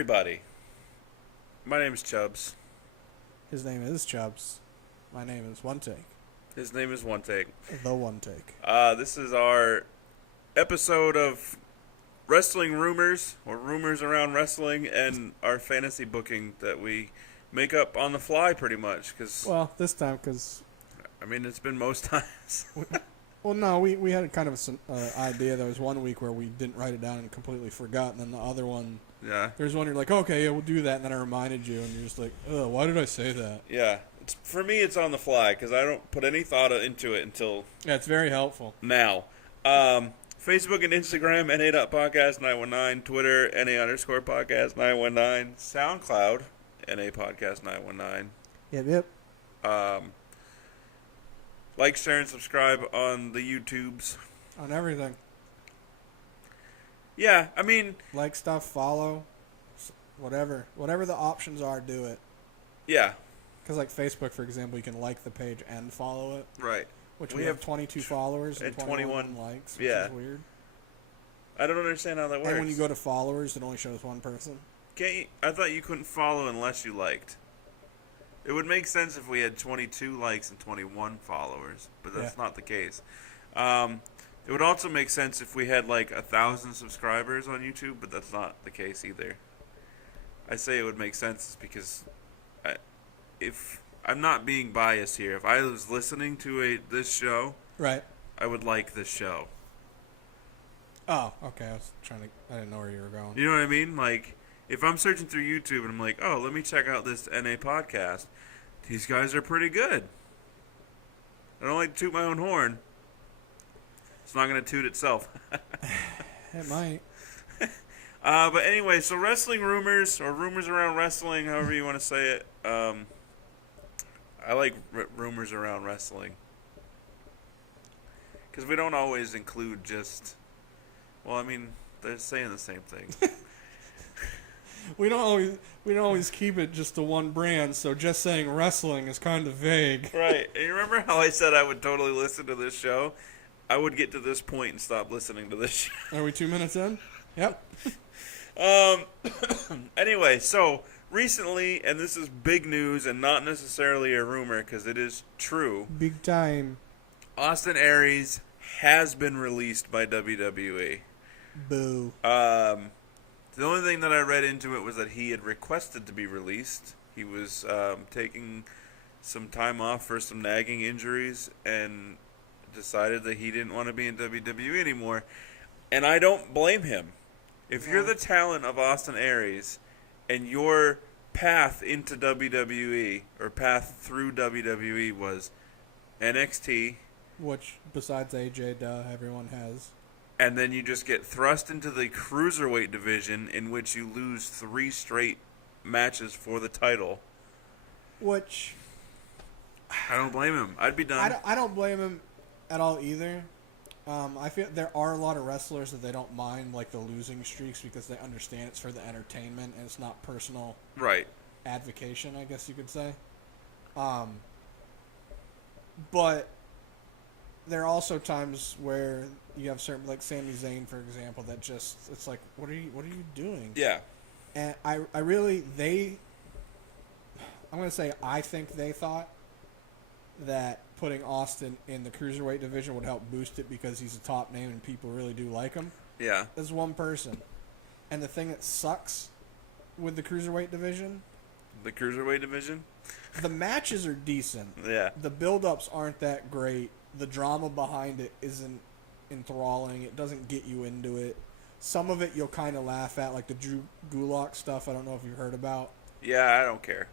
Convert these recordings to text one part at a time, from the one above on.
everybody. My name is Chubbs. His name is Chubbs. My name is One Take. His name is One Take. The One Take. This is our episode of wrestling rumors, or rumors around wrestling, and our fantasy booking that we make up on the fly pretty much. Well, this time because... I mean, it's been most times. Well, no, we had kind of an idea. There was one week where we didn't write it down and completely forgot, and then the other one... Yeah. There's one you're like, okay, yeah, we'll do that, and then I reminded you, and you're just like, ugh, why did I say that? Yeah. For me, it's on the fly, because I don't put any thought into it until... Yeah, it's very helpful. Now. Facebook and Instagram, NA.podcast919. Twitter, NA_podcast919. SoundCloud, NA podcast919. Yep. Like, share, and subscribe on the YouTubes. On everything. Yeah, I mean... Like stuff, follow, whatever. Whatever the options are, do it. Yeah. Because like Facebook, for example, you can like the page and follow it. Right. Which we have 22 followers and 21 likes, which is weird. I don't understand how that works. And when you go to followers, it only shows one person. I thought you couldn't follow unless you liked. It would make sense if we had 22 likes and 21 followers, but that's not the case. It would also make sense if we had like 1,000 subscribers on YouTube, but that's not the case either. I say it would make sense because if I'm not being biased here, if I was listening to this show, right, I would like this show. Oh, okay. I didn't know where you were going. You know what I mean? Like, if I'm searching through YouTube and I'm like, oh, let me check out this NA podcast. These guys are pretty good. I don't like to toot my own horn. It's not going to toot itself. It might. But anyway, so wrestling rumors, or rumors around wrestling, however you want to say it. I like rumors around wrestling. Because we don't always include just... Well, I mean, they're saying the same thing. We don't always keep it just to one brand, so just saying wrestling is kind of vague. Right. And you remember how I said I would totally listen to this show? I would get to this point and stop listening to this show. Are we 2 minutes in? Yep. Anyway, so recently, and this is big news and not necessarily a rumor because it is true. Big time. Austin Aries has been released by WWE. Boo. The only thing that I read into it was that he had requested to be released. He was taking some time off for some nagging injuries and decided that he didn't want to be in WWE anymore. And I don't blame him. If you're the talent of Austin Aries and your path into WWE or path through WWE was NXT, which besides AJ, everyone has. And then you just get thrust into the cruiserweight division in which you lose 3 straight matches for the title. Which... I don't blame him. I'd be done. I don't blame him at all either. I feel there are a lot of wrestlers that they don't mind like the losing streaks because they understand it's for the entertainment and it's not personal advocation, I guess you could say. But there are also times where you have certain, like Sami Zayn, for example, that just, it's like, what are you doing? Yeah. And I think they thought that putting Austin in the cruiserweight division would help boost it because he's a top name and people really do like him. Yeah. As one person. And the thing that sucks with the cruiserweight division... The cruiserweight division? The matches are decent. Yeah. The build-ups aren't that great. The drama behind it isn't enthralling. It doesn't get you into it. Some of it you'll kind of laugh at, like the Drew Gulak stuff. I don't know if you've heard about. Yeah, I don't care.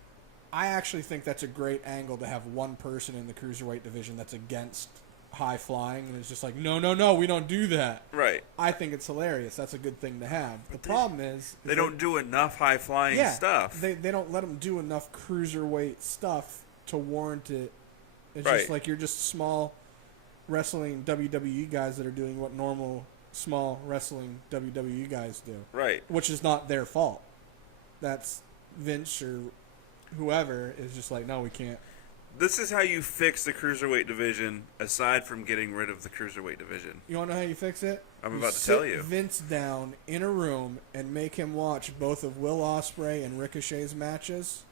I actually think that's a great angle to have one person in the cruiserweight division that's against high flying and it's just like, no, we don't do that. Right. I think it's hilarious. That's a good thing to have. The problem is they don't do enough high flying stuff. They don't let them do enough cruiserweight stuff to warrant it. It's right. Just like you're just small wrestling WWE guys that are doing what normal small wrestling WWE guys do. Right. Which is not their fault. That's Vince or whoever is just like, no, we can't. This is how you fix the cruiserweight division, aside from getting rid of the cruiserweight division. You want to know how you fix it? I'm about to tell you. Sit Vince down in a room and make him watch both of Will Ospreay and Ricochet's matches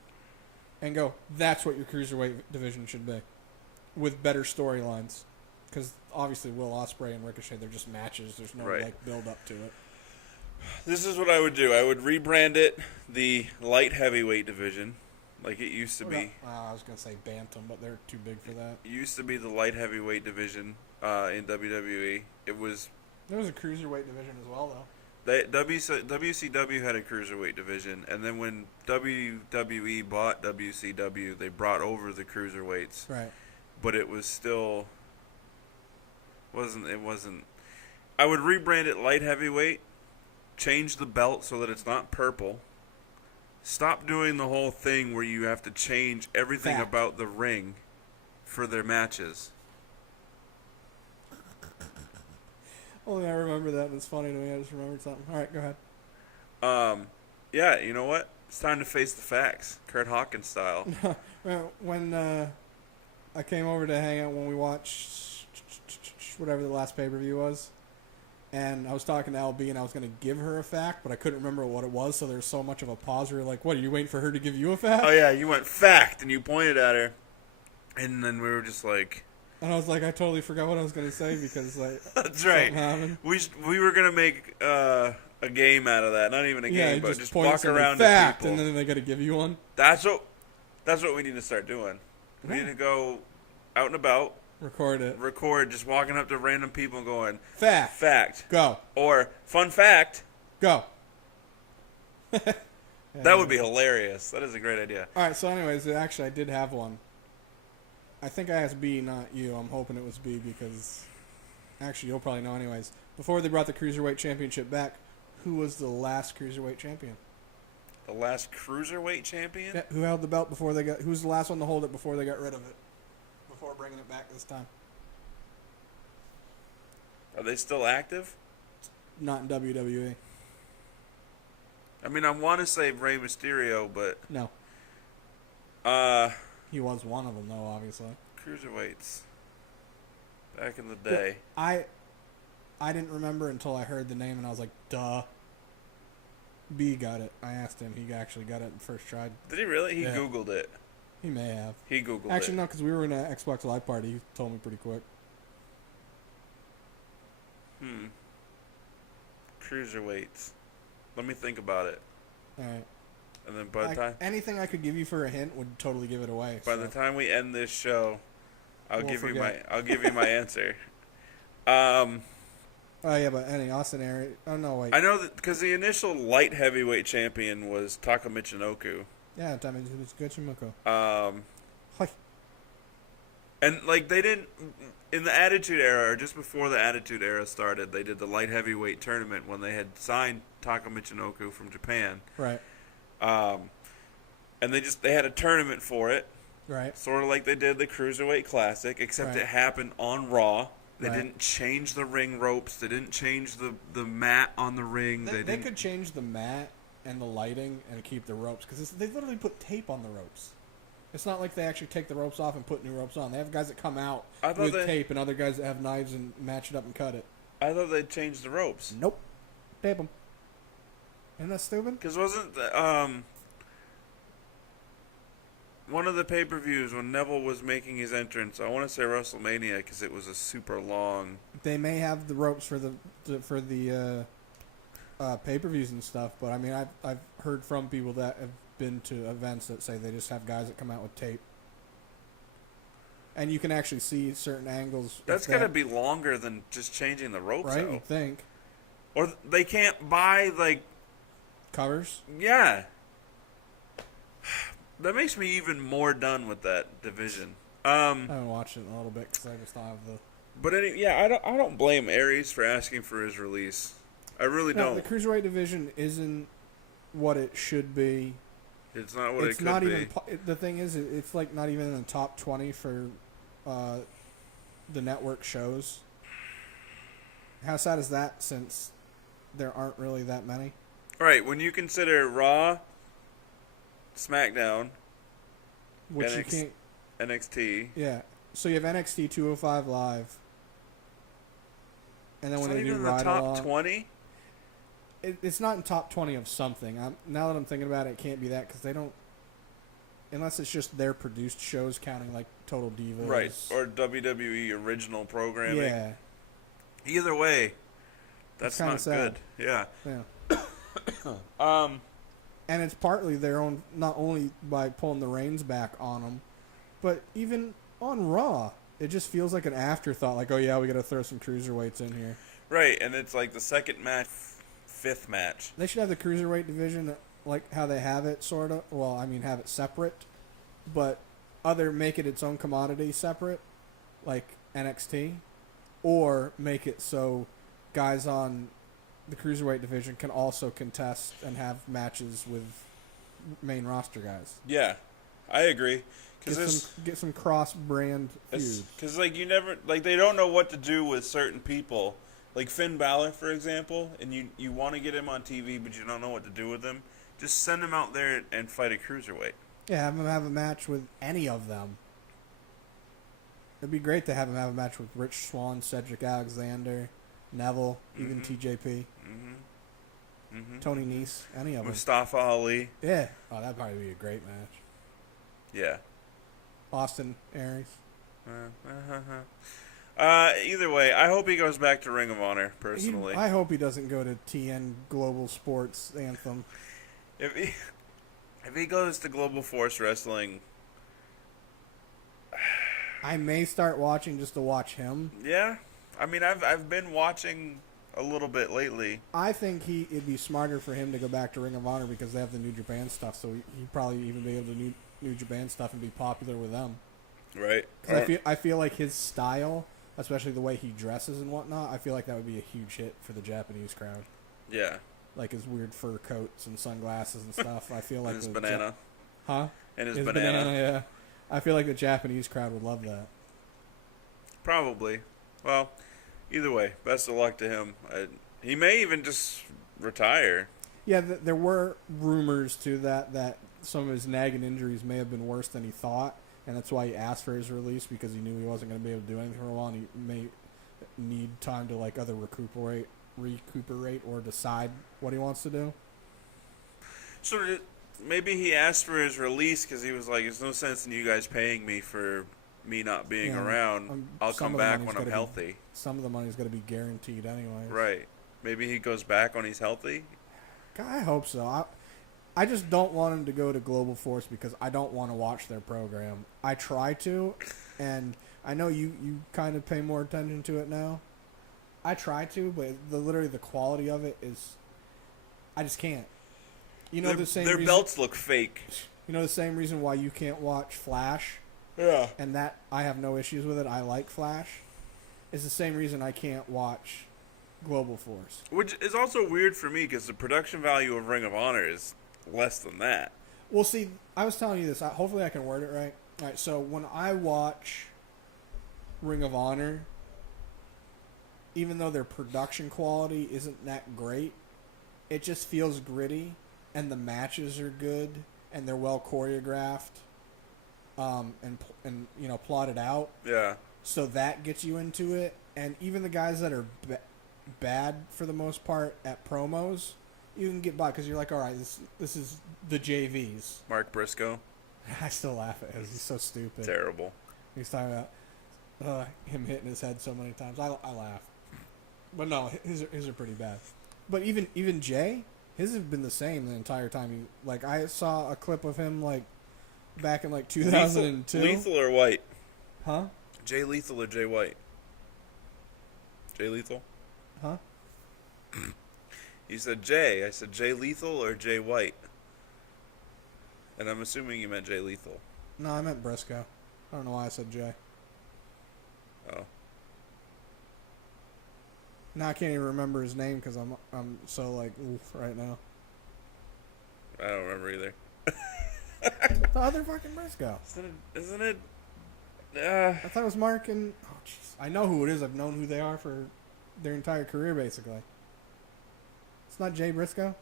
and go, that's what your cruiserweight division should be. With better storylines. Because obviously Will Ospreay and Ricochet, they're just matches. There's no build up to it. This is what I would do. I would rebrand it the light heavyweight division, like it used to be. I was going to say bantam, but they're too big for that. It used to be the light heavyweight division in WWE. There was a cruiserweight division as well, though. WCW had a cruiserweight division, and then when WWE bought WCW, they brought over the cruiserweights. Right. But it was still wasn't. I would rebrand it light heavyweight, change the belt so that it's not purple. Stop doing the whole thing where you have to change everything about the ring for their matches. Only I remember that. It's funny to me. I just remembered something. All right, go ahead. Yeah, you know what? It's time to face the facts, Kurt Hawkins style. When I came over to hang out when we watched whatever the last pay-per-view was, and I was talking to LB, and I was going to give her a fact, but I couldn't remember what it was, so there's so much of a pause where you're like, what, are you waiting for her to give you a fact? Oh, yeah, you went fact, and you pointed at her, and then we were just like... And I was like, I totally forgot what I was going to say because like that's right. Happened. We were going to make a game out of that. Not even a game, but just walk around fact, to people. And then they got to give you one. That's what we need to start doing. We need to go out and about. Record just walking up to random people and going, Fact. Go. Or, fun fact. Go. That would be hilarious. That is a great idea. All right, so anyways, actually I did have one. I think I asked B, not you. I'm hoping it was B because actually you'll probably know anyways. Before they brought the Cruiserweight Championship back, who was the last Cruiserweight Champion? The last Cruiserweight Champion? Yeah, who held the belt before they got... Who's the last one to hold it before they got rid of it? Before bringing it back this time. Are they still active? Not in WWE. I mean, I want to say Rey Mysterio, but... No. He was one of them, though, obviously. Cruiserweights. Back in the day. I didn't remember until I heard the name, and I was like, duh. B got it. I asked him. He actually got it first try. Did he really? He Googled it. He may have. He Googled it. Actually, no, because we were in an Xbox Live party. He told me pretty quick. Cruiserweights. Let me think about it. All right. And then by the time... Anything I could give you for a hint would totally give it away. By the time we end this show, I'll give you my answer. Oh, yeah, but Austin Aries... Oh, no, wait. I know that because the initial light heavyweight champion was Taka Michinoku. Yeah, Michinoku. Hi. And, like, they didn't... In the Attitude Era, or just before the Attitude Era started, they did the light heavyweight tournament when they had signed Taka Michinoku from Japan. Right. And they had a tournament for it. Right. Sort of like they did the Cruiserweight Classic, except it happened on Raw. They didn't change the ring ropes. They didn't change the mat on the ring. They could change the mat and the lighting and keep the ropes because they literally put tape on the ropes. It's not like they actually take the ropes off and put new ropes on. They have guys that come out with tape and other guys that have knives and match it up and cut it. I thought they'd change the ropes. Nope. Tape them. Isn't that stupid? Because wasn't one of the pay-per-views when Neville was making his entrance, I want to say WrestleMania because it was a super long... They may have the ropes for the pay-per-views and stuff, but I mean, I've heard from people that have been to events that say they just have guys that come out with tape. And you can actually see certain angles. That's got to be longer than just changing the ropes right, out. you'd think. Or they can't buy, like... Covers? Yeah. That makes me even more done with that division. I haven't watched it in a little bit because I just don't have the... But I don't blame Aries for asking for his release. I really don't. The Cruiserweight division isn't what it should be. It's not what it could not be. Even, the thing is, it's like not even in the top 20 for the network shows. How sad is that since there aren't really that many? All right, when you consider Raw, SmackDown, which you can't NXT. Yeah. So you have NXT 205 Live. And then It's when not they even do in the Ride top Along, 20? it's not in top 20 of something. Now that I'm thinking about it, it can't be that because they don't, unless it's just their produced shows counting like Total Divas. Right. Or WWE original programming. Yeah. Either way, that's not sad. good. Yeah. Yeah. And it's partly their own, not only by pulling the reins back on them, but even on Raw, it just feels like an afterthought. Like, oh yeah, we got to throw some cruiserweights in here. Right, and it's like the second match, fifth match. They should have the cruiserweight division like how they have it, sort of. Well, I mean, have it separate, but make it its own commodity separate, like NXT, or make it so guys on the cruiserweight division can also contest and have matches with main roster guys. Yeah, I agree. Get some cross-brand feuds. Because they don't know what to do with certain people. Like Finn Balor, for example, and you want to get him on TV, but you don't know what to do with him. Just send him out there and fight a cruiserweight. Yeah, have him have a match with any of them. It'd be great to have him have a match with Rich Swann, Cedric Alexander, Neville, even TJP, Tony Nese, any of them. Mustafa Ali. Yeah. Oh, that'd probably be a great match. Yeah. Austin Aries. Either way, I hope he goes back to Ring of Honor, personally. I hope he doesn't go to TN Global Sports Anthem. If he goes to Global Force Wrestling, I may start watching just to watch him. Yeah. I mean, I've been watching a little bit lately. I think it'd be smarter for him to go back to Ring of Honor because they have the New Japan stuff, so he'd probably even be able to New Japan stuff and be popular with them. Right. I feel like his style, especially the way he dresses and whatnot, I feel like that would be a huge hit for the Japanese crowd. Yeah. Like his weird fur coats and sunglasses and stuff. I feel like and his banana. Huh? And his banana. Yeah. I feel like the Japanese crowd would love that. Probably. Well, either way, best of luck to him. He may even just retire. Yeah, there were rumors to that some of his nagging injuries may have been worse than he thought, and that's why he asked for his release because he knew he wasn't going to be able to do anything for a while, and he may need time to like either recuperate or decide what he wants to do. So maybe he asked for his release because he was like, "There's no sense in you guys paying me for me not being around. I'll come back when I'm healthy." Some of the money's going to be guaranteed anyway. Right. Maybe he goes back when he's healthy. I hope so. I just don't want him to go to Global Force because I don't want to watch their program. I try to, and I know you kind of pay more attention to it now. I try to, but literally the quality of it is, I just can't. You know their belts look fake. You know the same reason why you can't watch Flash? Yeah. And that I have no issues with it. I like Flash. It's the same reason I can't watch Global Force. Which is also weird for me because the production value of Ring of Honor is less than that. Well, see, I was telling you this. Hopefully I can word it right. All right, so when I watch Ring of Honor, even though their production quality isn't that great, it just feels gritty, and the matches are good, and they're well choreographed, and you know, plotted out. Yeah. So that gets you into it, and even the guys that are bad for the most part at promos, you can get by because you're like, all right, this is the JVs. Mark Briscoe. I still laugh at him. He's so stupid. Terrible. He's talking about him hitting his head so many times. I laugh. But no, his are pretty bad. But even Jay, his have been the same the entire time. I saw a clip of him back in 2002. Lethal or White? Huh? Jay Lethal or Jay White? Jay Lethal? Huh? You said Jay. I said Jay Lethal or Jay White. And I'm assuming you meant Jay Lethal. No, I meant Briscoe. I don't know why I said Jay. Oh. Now I can't even remember his name because I'm so oof right now. I don't remember either. The other fucking Briscoe. Isn't it? I thought it was Mark and... Oh, jeez. I know who it is. I've known who they are for their entire career, basically. It's not Jay Briscoe?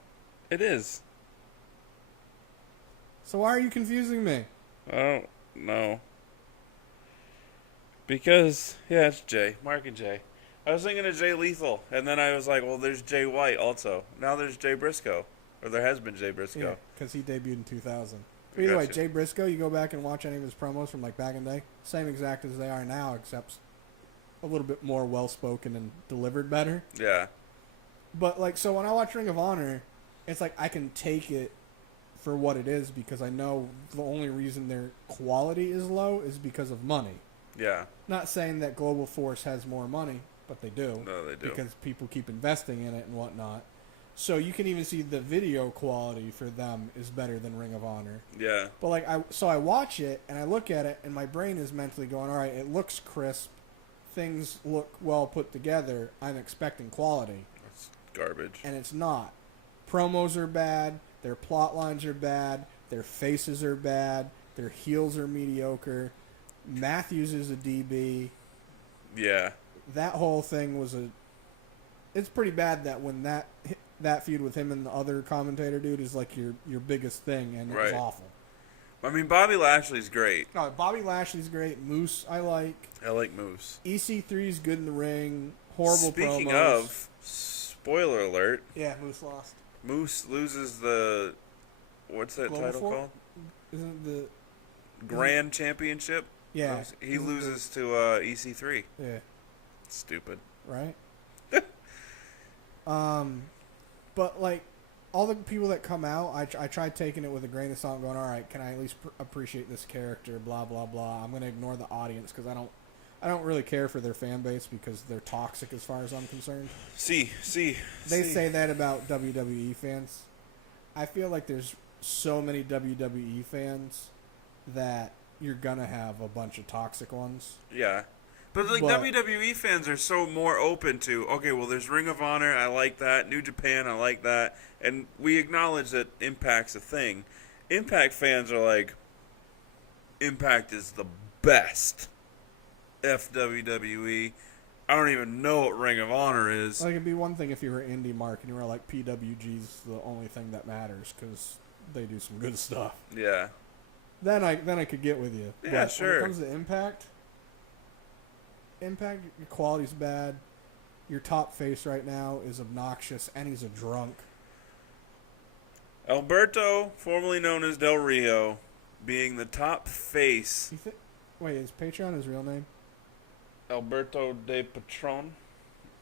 It is. So why are you confusing me? I don't know. Because, yeah, it's Jay. Mark and Jay. I was thinking of Jay Lethal, and then I was like, well, there's Jay White also. Now there's Jay Briscoe. Or there has been Jay Briscoe. Yeah, because he debuted in 2000. But either way, Jay Briscoe, you go back and watch any of his promos from like back in the day, same exact as they are now, except a little bit more well-spoken and delivered better. Yeah. But, like, so when I watch Ring of Honor, it's like I can take it for what it is because I know the only reason their quality is low is because of money. Yeah. Not saying that Global Force has more money, but they do. No, they do. Because people keep investing in it and whatnot. So you can even see the video quality for them is better than Ring of Honor. Yeah. But, like, I watch it and I look at it and my brain is mentally going, all right, it looks crisp. Things look well put together. I'm expecting quality. It's garbage. And it's not. Promos are bad. Their plot lines are bad. Their faces are bad. Their heels are mediocre. Matthews is a DB. Yeah. That whole thing was it's pretty bad that when that feud with him and the other commentator dude is like your biggest thing, and it was awful. I mean, Bobby Lashley's great. No, Bobby Lashley's great. Moose, I like. I like Moose. EC3's good in the ring. Horrible Speaking promos. of, spoiler alert. Yeah, Moose lost. Moose loses the, what's that Global title called? Isn't the Grand Championship? Yeah. He loses to EC3. Yeah. Stupid. Right? But, like, all the people that come out, I tried taking it with a grain of salt, going, all right, can I at least appreciate this character, blah, blah, blah. I'm going to ignore the audience because I don't really care for their fan base because they're toxic as far as I'm concerned. They say that about WWE fans. I feel like there's so many WWE fans that you're going to have a bunch of toxic ones. Yeah. But, like, WWE fans are so more open to, okay, well, there's Ring of Honor, I like that. New Japan, I like that. And we acknowledge that Impact's a thing. Impact fans are like, Impact is the best. WWE. I don't even know what Ring of Honor is. Like, it'd be one thing if you were Indie Mark and you were like, PWG's the only thing that matters because they do some good stuff. Yeah. Then I could get with you. Yeah, but sure. When it comes to Impact, your quality's bad. Your top face right now is obnoxious, and he's a drunk. Alberto, formerly known as Del Rio, being the top face. Wait, is Patreon his real name? Alberto de Patron?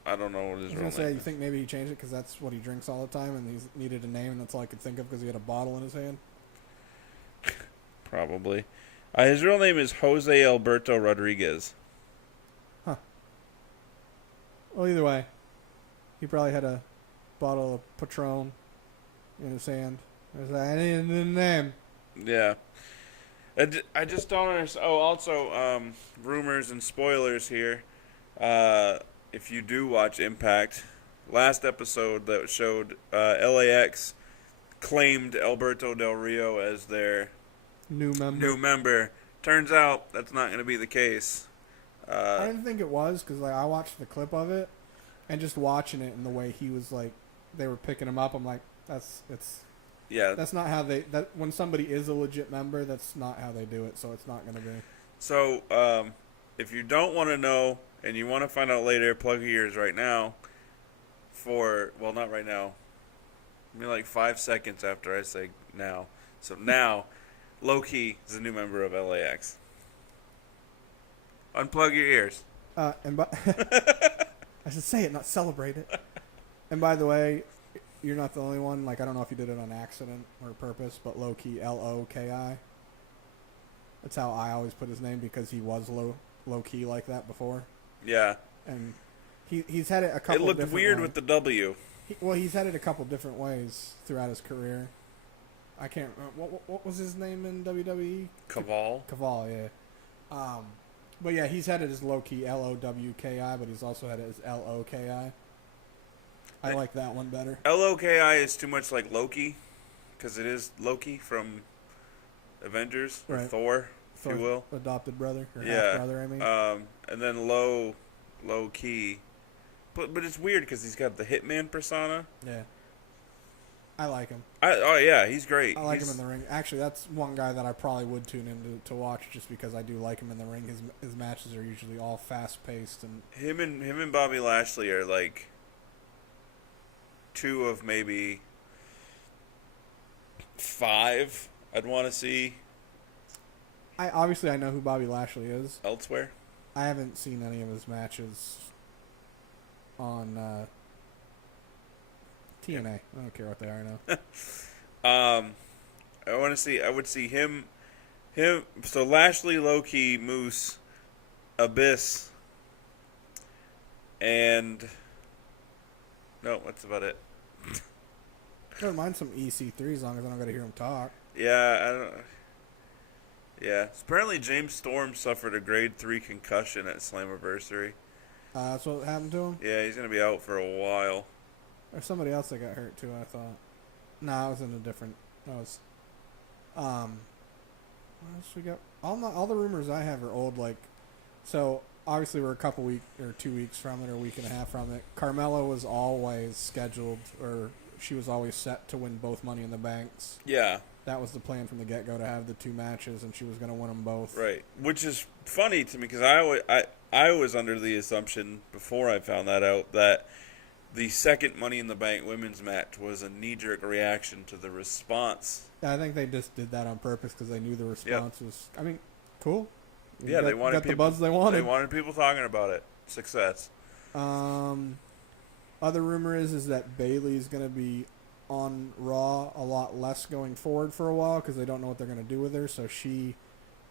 I don't know what his real name is. You think maybe he changed it because that's what he drinks all the time, and he needed a name, and that's all I could think of because he had a bottle in his hand? Probably. His real name is Jose Alberto Rodriguez. Huh. Well, either way, he probably had a bottle of Patron in his hand. I needed a name. Yeah. I just don't understand. Oh, also, rumors and spoilers here. If you do watch Impact, last episode that showed LAX claimed Alberto Del Rio as their new member. Turns out that's not going to be the case. I didn't think it was because I watched the clip of it and just watching it and the way he was like, they were picking him up. I'm like, that's not how when somebody is a legit member, that's not how they do it. So it's not going to be. So if you don't want to know and you want to find out later, plug your ears right now. Not right now. Maybe like 5 seconds after I say now. So now, Low-Key is a new member of LAX. Unplug your ears. I should say it, not celebrate it. And by the way, you're not the only one. Like, I don't know if you did it on accident or purpose, but Low-Key, Loki. That's how I always put his name because he was low-key like that before. Yeah. And he's had it a couple. It looked weird with the W. He's had it a couple different ways throughout his career. I can't remember. What was his name in WWE? Kaval, yeah. But yeah, he's had it as Low-Key, Lowki, but he's also had it as Loki. I like that one better. Loki is too much like Loki, because it is Loki from Avengers, or Thor, if you will. Adopted brother, or half brother, I mean. And then Low-Key. But it's weird because he's got the Hitman persona. Yeah. I like him. Oh yeah, he's great. I like him in the ring. Actually, that's one guy that I probably would tune in to watch just because I do like him in the ring. His matches are usually all fast paced and him and Bobby Lashley are like two of maybe 5 I'd want to see. I know who Bobby Lashley is. Elsewhere? I haven't seen any of his matches on TNA. I don't care what they are now. I would see him. So Lashley, Low-Key, Moose, Abyss, and no, that's about it. I don't mind some EC3 as long as I don't got to hear him talk. Yeah, I don't. Yeah, apparently James Storm suffered a grade 3 concussion at Slammiversary. That's what happened to him? Yeah, he's gonna be out for a while. There's somebody else that got hurt too, I thought. Nah, I was in a different. What else we got? All the rumors I have are old. Like, so obviously we're a couple weeks or 2 weeks from it, or a week and a half from it. Carmella was always scheduled, or she was always set to win both Money in the Banks. Yeah. That was the plan from the get-go, to have the 2 matches, and she was going to win them both. Right, which is funny to me because I was under the assumption before I found that out that the second Money in the Bank women's match was a knee-jerk reaction to the response. I think they just did that on purpose because they knew the response was. I mean, cool. Yeah, they wanted got people, the buzz they wanted. They wanted people talking about it. Success. Other rumor is that Bayley's going to be on Raw a lot less going forward for a while because they don't know what they're going to do with her. So she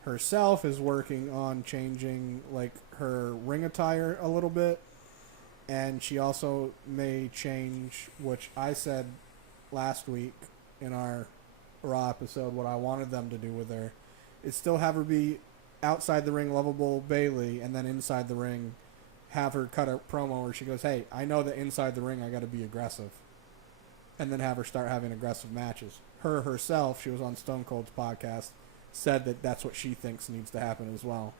herself is working on changing like her ring attire a little bit, and she also may change, which I said last week in our Raw episode, what I wanted them to do with her is still have her be outside the ring lovable Bayley, and then inside the ring have her cut a promo where she goes, "Hey, I know that inside the ring I got to be aggressive." And then have her start having aggressive matches. Her herself, she was on Stone Cold's podcast, said that that's what she thinks needs to happen as well.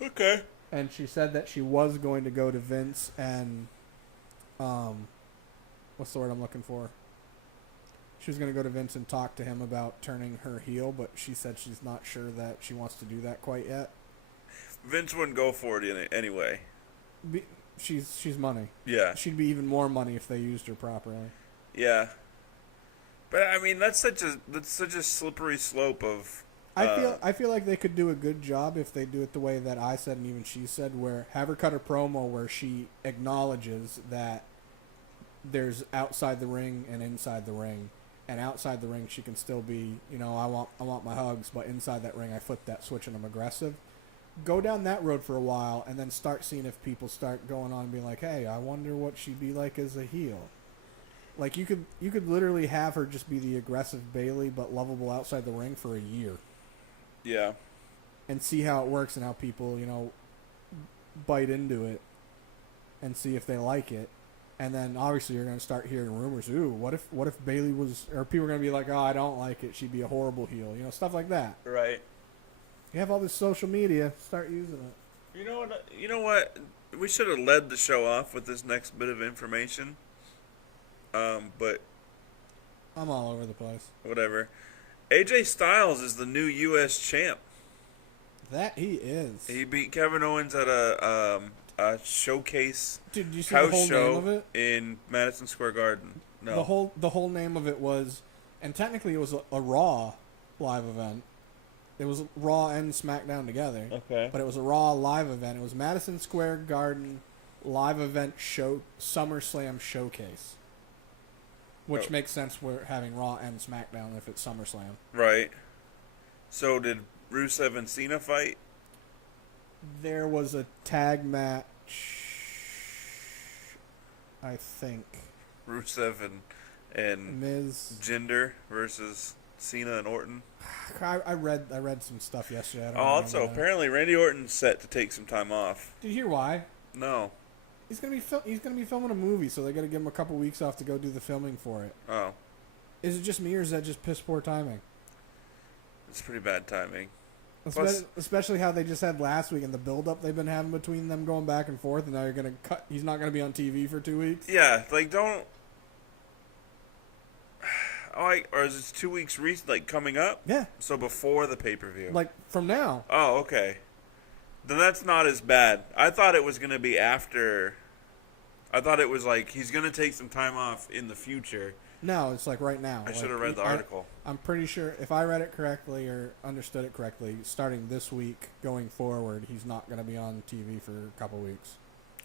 Okay. And she said that she was going to go to Vince and, what's the word I'm looking for? She was going to go to Vince and talk to him about turning her heel, but she said she's not sure that she wants to do that quite yet. Vince wouldn't go for it anyway. She's money. Yeah. She'd be even more money if they used her properly. Yeah, but I mean that's such a slippery slope of. I feel like they could do a good job if they do it the way that I said and even she said, where have her cut a promo where she acknowledges that there's outside the ring and inside the ring, and outside the ring she can still be, I want my hugs, but inside that ring I flip that switch and I'm aggressive. Go down that road for a while and then start seeing if people start going on and being like, hey, I wonder what she'd be like as a heel. Like, you could literally have her just be the aggressive Bayley, but lovable outside the ring for a year. Yeah. And see how it works and how people, bite into it and see if they like it. And then, obviously, you're going to start hearing rumors. Ooh, what if Bayley was... Or people are going to be like, oh, I don't like it. She'd be a horrible heel. Stuff like that. Right. You have all this social media. Start using it. You know what? We should have led the show off with this next bit of information. But I'm all over the place. Whatever. AJ Styles is the new U.S. champ. That he is. He beat Kevin Owens at a showcase Dude, did you see house the whole show name of it? in Madison Square Garden. No. The whole name of it was, and technically it was a Raw live event. It was Raw and SmackDown together. Okay. But it was a Raw live event. It was Madison Square Garden live event show, SummerSlam showcase. Which makes sense, we're having Raw and SmackDown if it's SummerSlam. Right. So did Rusev and Cena fight? There was a tag match, I think. Rusev and Miz. Jinder versus Cena and Orton. I read some stuff yesterday. Also, apparently Randy Orton's set to take some time off. Did you hear why? No. He's gonna be filming a movie, so they got to give him a couple weeks off to go do the filming for it. Oh. Is it just me, or is that just piss poor timing? It's pretty bad timing. Especially how they just had last week and the build-up they've been having between them going back and forth, and now you're gonna cut. He's not gonna be on TV for 2 weeks. Yeah, like don't. or is it 2 weeks coming up? Yeah. So before the pay-per-view. Like from now. Oh, okay. Then that's not as bad. I thought it was going to be after. I thought it was like he's going to take some time off in the future. No, it's like right now. I should have read the article. I'm pretty sure if I read it correctly or understood it correctly, starting this week going forward, he's not going to be on TV for a couple weeks.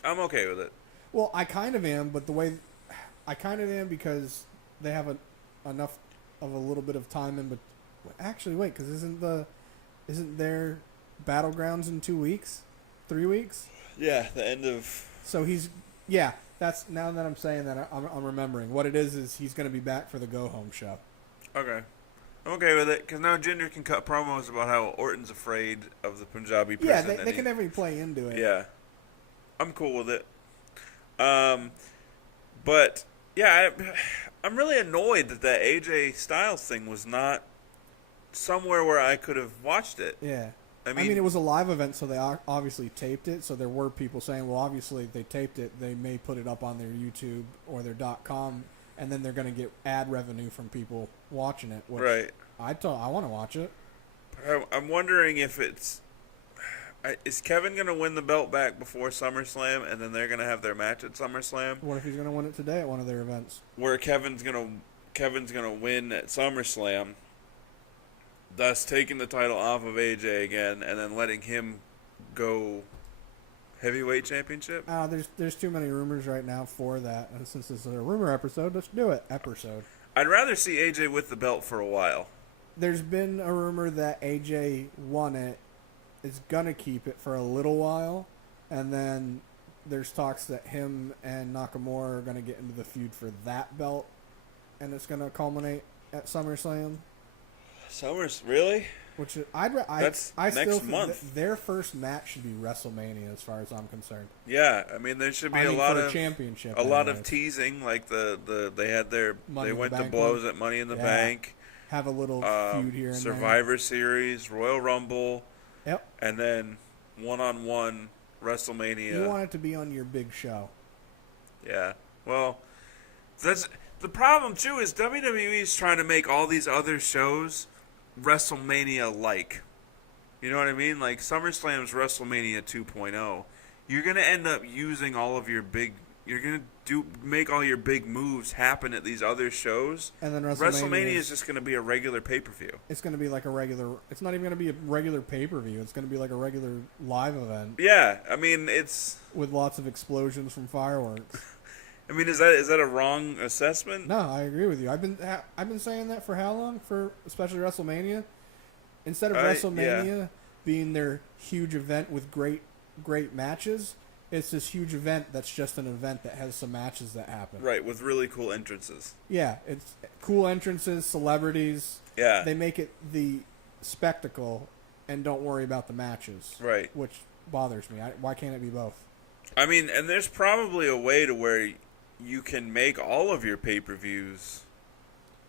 I'm okay with it. Well, I kind of am, but I kind of am because they have enough of a little bit of time in. But actually, wait, because isn't there Battlegrounds in 2 weeks, 3 weeks? Yeah, the end of. So that's now that I'm saying that I'm remembering what it is he's going to be back for the Go Home show. Okay. I'm okay with it because now Jinder can cut promos about how Orton's afraid of the Punjabi prison. Yeah, they can definitely play into it. Yeah. I'm cool with it. But yeah, I'm really annoyed that AJ Styles thing was not somewhere where I could have watched it. Yeah. I mean, it was a live event, so they obviously taped it. So there were people saying, well, obviously they taped it. They may put it up on their YouTube or their .com, and then they're going to get ad revenue from people watching it. Which right. I want to watch it. But I'm wondering if it's... Is Kevin going to win the belt back before SummerSlam, and then they're going to have their match at SummerSlam? What if he's going to win it today at one of their events? Where Kevin's going to win at SummerSlam, thus taking the title off of AJ again, and then letting him go heavyweight championship? There's too many rumors right now for that, and since this is a rumor episode, let's do it. I'd rather see AJ with the belt for a while. There's been a rumor that AJ won it, is gonna keep it for a little while, and then there's talks that him and Nakamura are gonna get into the feud for that belt, and it's gonna culminate at SummerSlam. Really? Which That's I next still think month. Their first match should be WrestleMania, as far as I'm concerned. Yeah, I mean there should be a lot of championship, a lot of teasing, like they had their Money they in went the to Bank blows one. at Money in the Yeah. Bank. Have a little feud here and Survivor Series, Royal Rumble. Yep. And then one-on-one WrestleMania. You want it to be on your big show. Yeah. Well, that's the problem too. Is WWE is trying to make all these other shows WrestleMania-like. You know what I mean? Like SummerSlam's WrestleMania 2.0. You're gonna end up using all of your big. You're gonna make all your big moves happen at these other shows. And then WrestleMania is just gonna be a regular pay-per-view. It's gonna be like a regular. It's not even gonna be a regular pay-per-view. It's gonna be like a regular live event. Yeah, I mean it's with lots of explosions from fireworks. I mean, is that a wrong assessment? No, I agree with you. I've been saying that for how long? For especially WrestleMania. Instead of WrestleMania being their huge event with great matches, it's this huge event that's just an event that has some matches that happen. Right, with really cool entrances. Yeah, it's cool entrances, celebrities. Yeah. They make it the spectacle and don't worry about the matches. Right. Which bothers me. Why can't it be both? I mean, and there's probably a way to where you can make all of your pay-per-views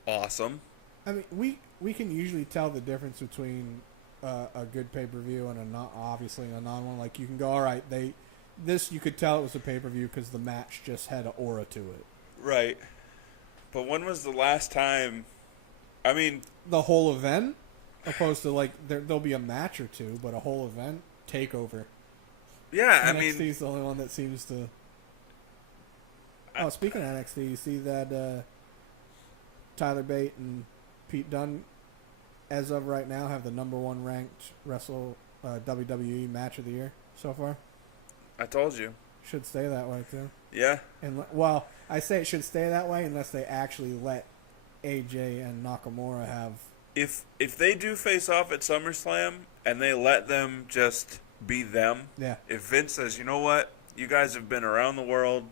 awesome. I mean, we can usually tell the difference between a good pay-per-view and a non-one. Like, you can go, all right, you could tell it was a pay-per-view because the match just had an aura to it. Right. But when was the last time... I mean... The whole event? Opposed to, like, there'll be a match or two, but a whole event? Takeover. Yeah, I mean... NXT's the only one that seems to... Oh, speaking of NXT, you see that Tyler Bate and Pete Dunne, as of right now, have the number one ranked WWE match of the year so far? I told you. Should stay that way, too. Yeah. And well, I say it should stay that way unless they actually let AJ and Nakamura have... If they do face off at SummerSlam and they let them just be them, yeah. If Vince says, you know what, you guys have been around the world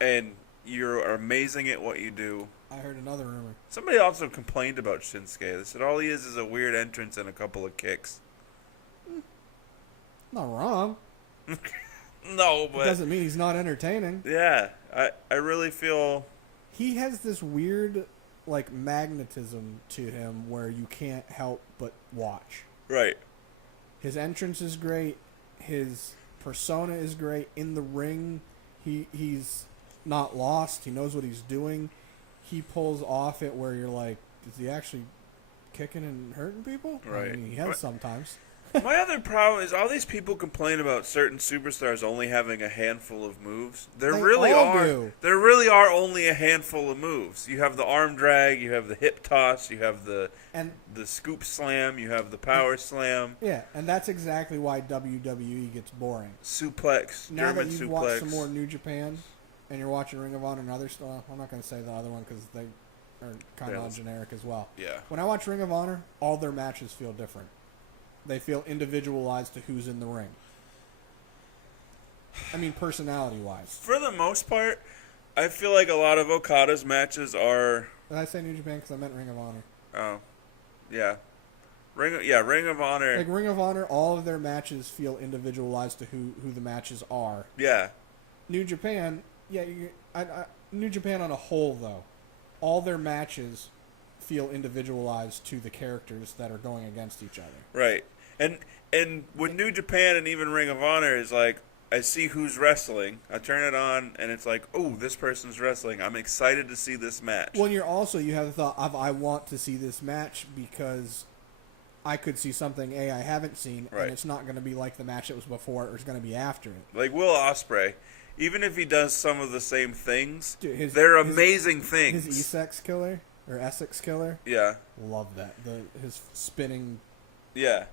and you're amazing at what you do. I heard another rumor. Somebody also complained about Shinsuke. They said all he is a weird entrance and a couple of kicks. Not wrong. No, but... It doesn't mean he's not entertaining. Yeah, I really feel... He has this weird, like, magnetism to him where you can't help but watch. Right. His entrance is great. His persona is great. In the ring, he's not lost. He knows what he's doing. he pulls off it where you're like, is he actually kicking and hurting people? Right. I mean, he has sometimes. My other problem is all these people complain about certain superstars only having a handful of moves. There really are only a handful of moves. You have the arm drag, you have the hip toss, you have the scoop slam, you have the power slam. Yeah, and that's exactly why WWE gets boring. Suplex, now German that you've suplex. watched some more New Japan, and you're watching Ring of Honor and other stuff, I'm not going to say the other one because they are kind of generic as well. Yeah. When I watch Ring of Honor, all their matches feel different. They feel individualized to who's in the ring. I mean, personality-wise. For the most part, I feel like a lot of Okada's matches are... Did I say New Japan because I meant Ring of Honor? Oh, yeah. Ring of Honor. Like Ring of Honor, all of their matches feel individualized to who the matches are. Yeah. New Japan, New Japan on a whole, though, all their matches feel individualized to the characters that are going against each other. Right. And with New Japan and even Ring of Honor is like, I see who's wrestling, I turn it on, and it's like, oh, this person's wrestling. I'm excited to see this match. Well, you have the thought of, I want to see this match because I could see something, I haven't seen, right. And it's not going to be like the match that was before it or it's going to be after it. Like Will Ospreay, even if he does some of the same things, they're amazing things. His Essex Killer, or Essex Killer? Yeah. Love that. His spinning... Yeah.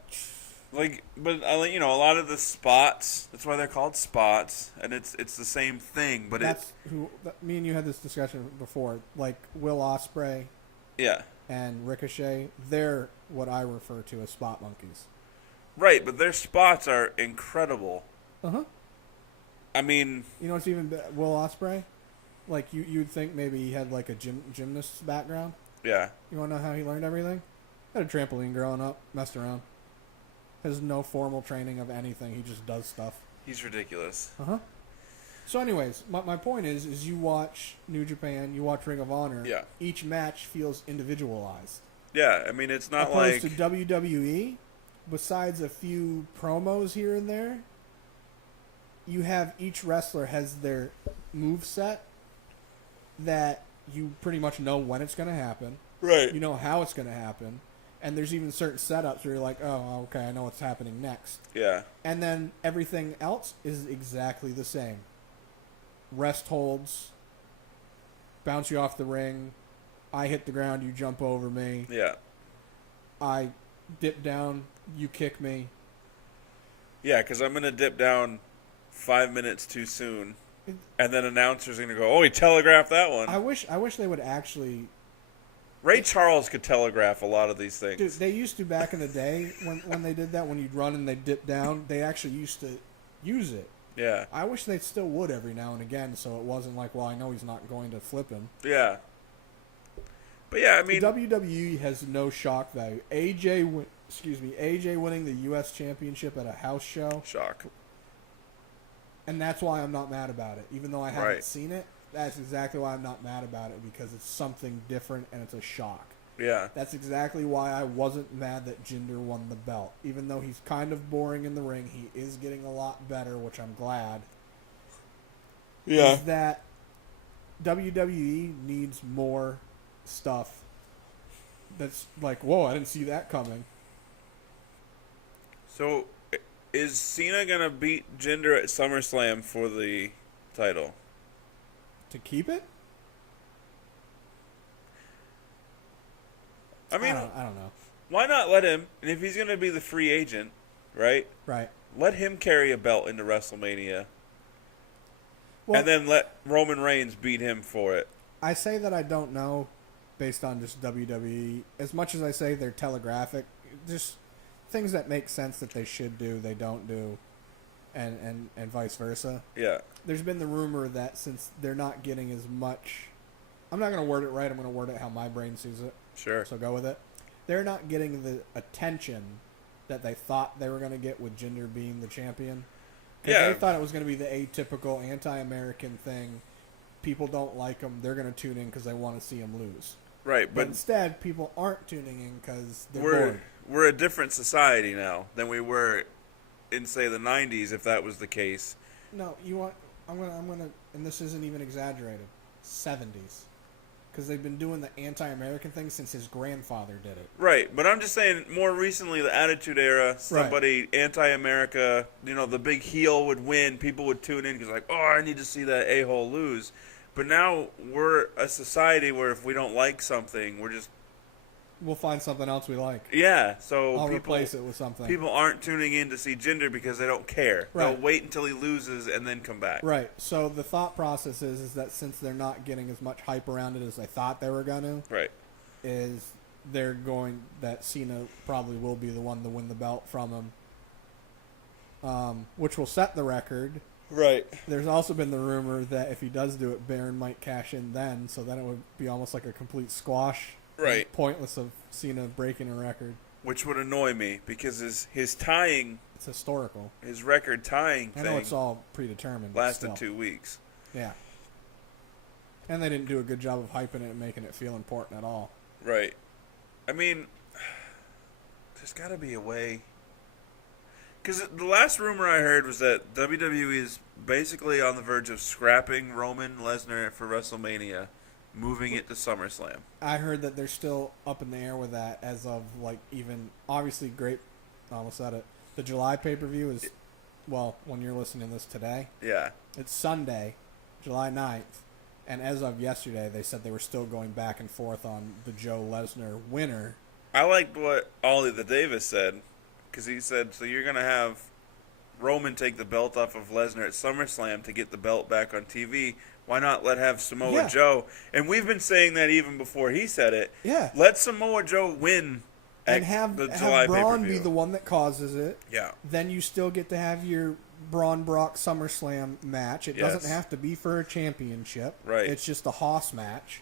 But a lot of the spots, that's why they're called spots, and it's the same thing, but me and you had this discussion before, like Will Ospreay, yeah, and Ricochet, they're what I refer to as spot monkeys. Right, but their spots are incredible. Uh-huh. I mean, you know what's even Will Ospreay? Like you'd think maybe he had like a gymnast's background. Yeah. You want to know how he learned everything? Had a trampoline growing up, messed around. Has no formal training of anything. He just does stuff. He's ridiculous. Uh-huh. So anyways, my point is you watch New Japan, you watch Ring of Honor. Yeah. Each match feels individualized. Yeah, I mean, it's not opposed to WWE, besides a few promos here and there, you have each wrestler has their move set that you pretty much know when it's going to happen. Right. You know how it's going to happen. And there's even certain setups where you're like, oh, okay, I know what's happening next. Yeah. And then everything else is exactly the same. Rest holds, bounce you off the ring, I hit the ground, you jump over me. Yeah. I dip down, you kick me. Yeah, because I'm going to dip down 5 minutes too soon. And then announcer's going to go, oh, he telegraphed that one. I wish they would actually... Ray Charles could telegraph a lot of these things. Dude, they used to back in the day when they did that, when you'd run and they'd dip down, they actually used to use it. Yeah. I wish they still would every now and again, so it wasn't like, well, I know he's not going to flip him. Yeah. But yeah, I mean... The WWE has no shock value. AJ winning the U.S. Championship at a house show. Shock. And that's why I'm not mad about it. Even though I haven't seen it, that's exactly why I'm not mad about it, because it's something different and it's a shock. Yeah. That's exactly why I wasn't mad that Jinder won the belt. Even though he's kind of boring in the ring, he is getting a lot better, which I'm glad. Yeah. Is that WWE needs more stuff that's like, whoa, I didn't see that coming. So, is Cena going to beat Jinder at SummerSlam for the title? To keep it? I mean, I don't know. Why not let him, and if he's going to be the free agent, right? Right. Let him carry a belt into WrestleMania. Well, and then let Roman Reigns beat him for it. I say that I don't know based on just WWE. As much as I say they're telegraphic, just things that make sense that they should do, they don't do, and vice versa. Yeah. There's been the rumor that since they're not getting as much... I'm not going to word it right. I'm going to word it how my brain sees it. Sure. So go with it. They're not getting the attention that they thought they were going to get with Jinder being the champion. Yeah. They thought it was going to be the atypical anti-American thing. People don't like him. They're going to tune in because they want to see him lose. Right, but instead, people aren't tuning in because they're bored. We're a different society now than we were in, say, the 90s, if that was the case. No, you want... I'm gonna, and this isn't even exaggerated, 70s. because they've been doing the anti-American thing since his grandfather did it. Right, but I'm just saying, more recently, the Attitude Era, somebody anti-America, the big heel would win, people would tune in because I need to see that a-hole lose. But now we're a society where if we don't like something, we'll find something else we like. Yeah, so I'll replace it with something. People aren't tuning in to see Jinder because they don't care. Right. They'll wait until he loses and then come back. Right. So the thought process is that since they're not getting as much hype around it as they thought they were going to, right, is that Cena probably will be the one to win the belt from him, which will set the record. Right. There's also been the rumor that if he does do it, Baron might cash in then, so then it would be almost like a complete squash. Right. Pointless of Cena breaking a record. Which would annoy me because his tying... It's historical. His record tying thing... I know it's all predetermined. Lasted 2 weeks. Yeah. And they didn't do a good job of hyping it and making it feel important at all. Right. I mean, there's got to be a way... Because the last rumor I heard was that WWE is basically on the verge of scrapping Roman Lesnar for WrestleMania, moving it to SummerSlam. I heard that they're still up in the air with that as of, obviously great, I almost said it. The July pay-per-view is, when you're listening to this today. Yeah. It's Sunday, July 9th, and as of yesterday, they said they were still going back and forth on the Joe Lesnar winner. I liked what Ollie the Davis said. Because he said, so you're going to have Roman take the belt off of Lesnar at SummerSlam to get the belt back on TV. Why not have Samoa Joe? And we've been saying that even before he said it. Yeah. Let Samoa Joe win and have Braun be the one that causes it. Yeah. Then you still get to have your Braun-Brock SummerSlam match. It doesn't have to be for a championship. Right. It's just a Hoss match.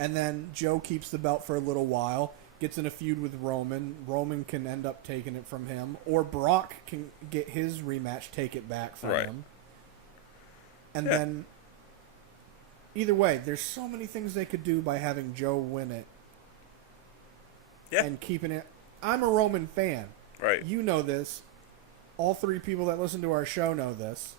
And then Joe keeps the belt for a little while. Gets in a feud with Roman. Roman can end up taking it from him. Or Brock can get his rematch, take it back from him. And then, either way, there's so many things they could do by having Joe win it. Yeah. And keeping it. I'm a Roman fan. Right. You know this. All three people that listen to our show know this.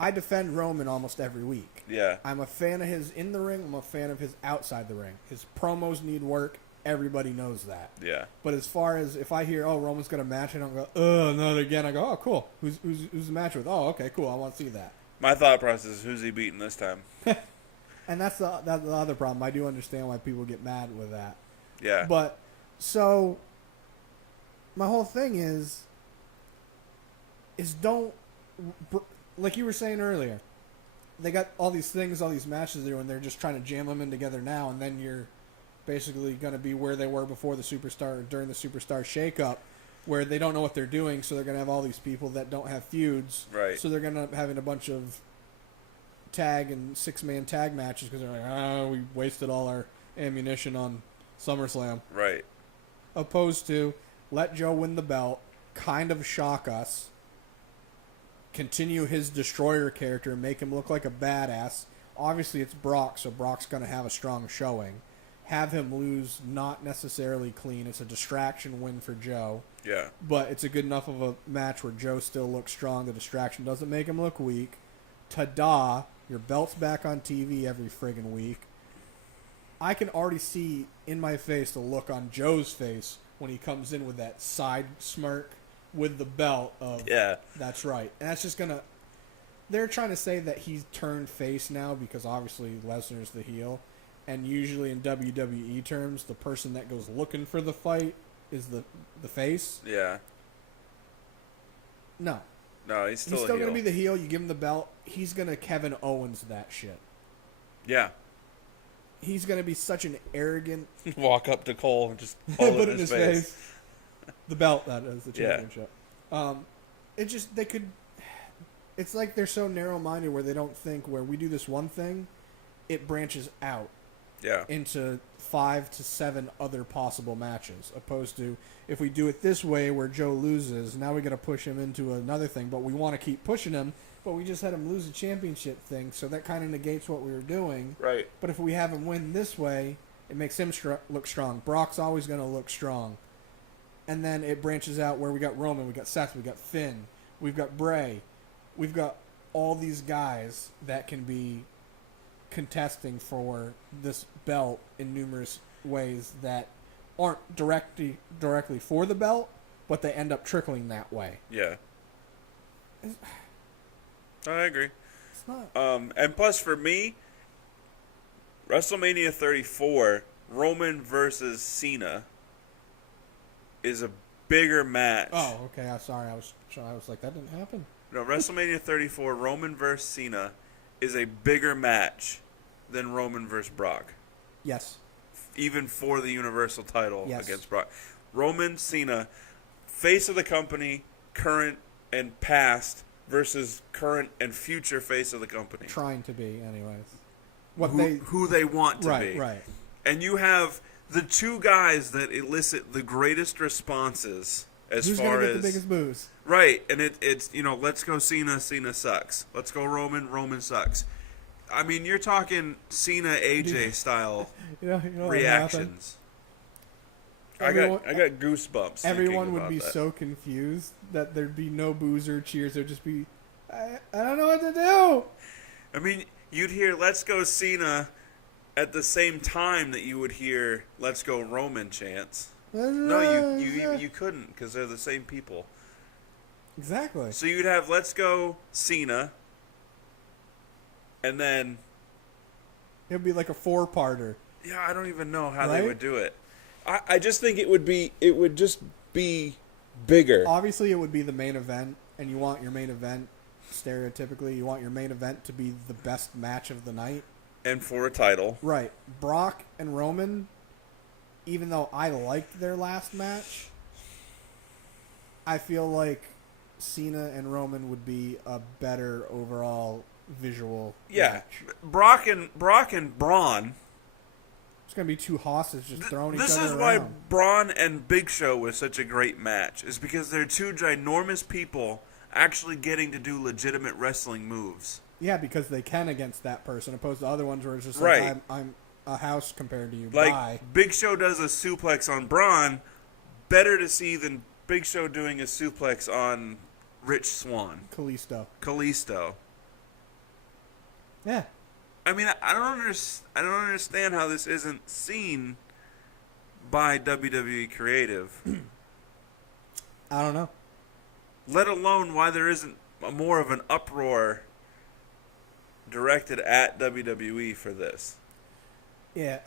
I defend Roman almost every week. Yeah. I'm a fan of his in the ring. I'm a fan of his outside the ring. His promos need work. Everybody knows that. Yeah. But as far as if I hear, Roman's got a match, I don't go, not again. I go, cool. Who's the match with? Oh, okay, cool. I want to see that. My thought process is, who's he beating this time? And that's the other problem. I do understand why people get mad with that. Yeah. But, so, my whole thing is don't, like you were saying earlier, they got all these things, all these matches they're doing, they're just trying to jam them in together now, and then you're basically going to be where they were before the Superstar, during the Superstar shakeup, where they don't know what they're doing, so they're going to have all these people that don't have feuds. Right. So they're going to end up having a bunch of tag and six-man tag matches because they're like, we wasted all our ammunition on SummerSlam. Right. Opposed to, let Joe win the belt, kind of shock us, continue his Destroyer character, make him look like a badass. Obviously, it's Brock, so Brock's going to have a strong showing. Have him lose, not necessarily clean. It's a distraction win for Joe. Yeah. But it's a good enough of a match where Joe still looks strong. The distraction doesn't make him look weak. Ta-da! Your belt's back on TV every friggin' week. I can already see in my face the look on Joe's face when he comes in with that side smirk with the belt of, that's right. And that's just going to... They're trying to say that he's turned face now because obviously Lesnar's the heel. And usually in WWE terms, the person that goes looking for the fight is the face. Yeah. No. No, he's still going to be the heel. You give him the belt. He's going to Kevin Owens that shit. Yeah. He's going to be such an arrogant... Walk up to Cole and just hold it in his face. The belt, that is, the championship. It just, they could... It's like they're so narrow-minded where they don't think where we do this one thing, it branches out. Yeah. Into 5 to 7 other possible matches, opposed to if we do it this way where Joe loses, now we got to push him into another thing, but we want to keep pushing him, but we just had him lose a championship thing, so that kind of negates what we were doing. Right. But if we have him win this way, it makes him look strong. Brock's always going to look strong. And then it branches out where we got Roman, we got Seth, we got Finn, we've got Bray, we've got all these guys that can be contesting for this belt in numerous ways that aren't directly for the belt, but they end up trickling that way. Yeah. I agree. It's not. And plus for me, WrestleMania 34, Roman versus Cena is a bigger match. Oh, okay. I'm sorry. I was like, that didn't happen. No, WrestleMania 34, Roman versus Cena is a bigger match than Roman versus Brock. Yes. Even for the Universal title Yes. against Brock. Roman, Cena, face of the company, current and past, versus current and future face of the company. Trying to be, anyways. Who they want to be. Right. And you have the two guys that elicit the greatest responses as Who's far gonna get as the biggest booze? Right, and it's let's go Cena sucks. Let's go Roman sucks. I mean, you're talking Cena AJ style you know reactions. I got goosebumps. Everyone would be that. so confused that there'd be no booze or cheers. There'd just be, I don't know what to do. I mean, you'd hear "Let's go Cena" at the same time that you would hear "Let's go Roman" chants. No, you couldn't, because they're the same people. Exactly. So you'd have "Let's go Cena," and then it'd be like a 4-parter. Yeah, I don't even know how they would do it. I just think it would just be bigger. Obviously, it would be the main event, and you want your main event, stereotypically, you want your main event to be the best match of the night. And for a title. Right. Brock and Roman, even though I liked their last match, I feel like Cena and Roman would be a better overall visual match. Brock and Braun. It's going to be two hosses just throwing each This other is around. why Braun and Big Show was such a great match. Is because they're two ginormous people actually getting to do legitimate wrestling moves. Yeah, because they can against that person, opposed to other ones where it's just Right. like, I'm a house compared to you. Like, Bye. Big Show does a suplex on Braun, better to see than Big Show doing a suplex on Rich Swann. Kalisto. Yeah. I mean, I don't understand how this isn't seen by WWE Creative. I don't know. Let alone why there isn't more of an uproar directed at WWE for this. Yeah,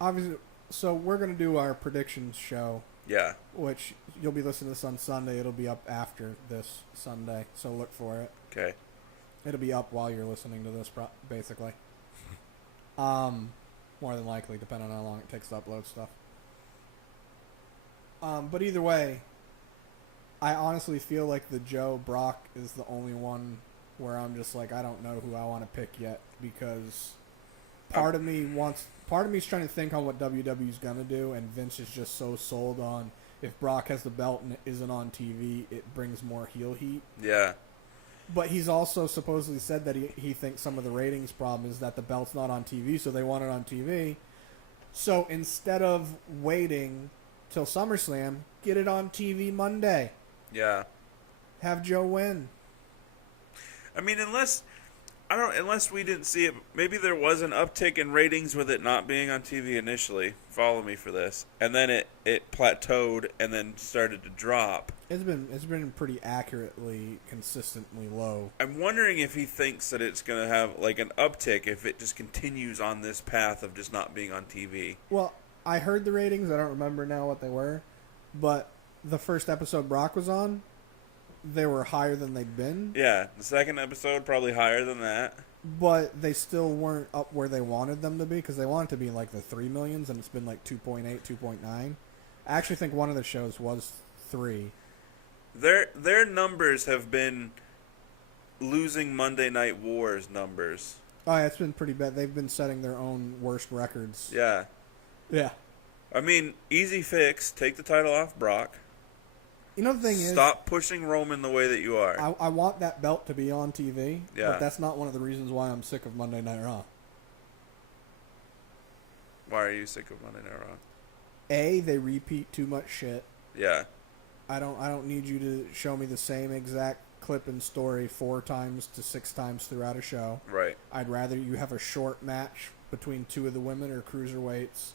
obviously, so we're going to do our predictions show. Yeah. Which you'll be listening to this on Sunday. It'll be up after this Sunday, so look for it. Okay. It'll be up while you're listening to this, basically. More than likely, depending on how long it takes to upload stuff. But either way, I honestly feel like the Joe Brock is the only one where I'm just like, I don't know who I want to pick yet, because part of me's trying to think on what WWE's gonna do, and Vince is just so sold on if Brock has the belt and it isn't on TV, it brings more heel heat. Yeah. But he's also supposedly said that he thinks some of the ratings problem is that the belt's not on TV, so they want it on TV. So instead of waiting till SummerSlam, get it on TV Monday. Yeah. Have Joe win. I mean, unless we didn't see it, maybe there was an uptick in ratings with it not being on TV initially. Follow me for this, and then it plateaued and then started to drop. It's been pretty accurately, consistently low. I'm wondering if he thinks that it's going to have like an uptick if it just continues on this path of just not being on TV. Well, I heard the ratings. I don't remember now what they were, but the first episode Brock was on, they were higher than they'd been. Yeah, the second episode probably higher than that. But they still weren't up where they wanted them to be, because they wanted to be in like the 3 millions, and it's been like 2.8, 2.9. I actually think one of the shows was 3. Their numbers have been losing Monday Night Wars numbers. Oh, yeah, it's been pretty bad. They've been setting their own worst records. Yeah. Yeah. I mean, easy fix. Take the title off Brock. You know the thing is... Stop pushing Roman the way that you are. I want that belt to be on TV, yeah. But that's not one of the reasons why I'm sick of Monday Night Raw. Why are you sick of Monday Night Raw? A, they repeat too much shit. Yeah. I don't need you to show me the same exact clip and story 4 times to 6 times throughout a show. Right. I'd rather you have a short match between 2 of the women or cruiserweights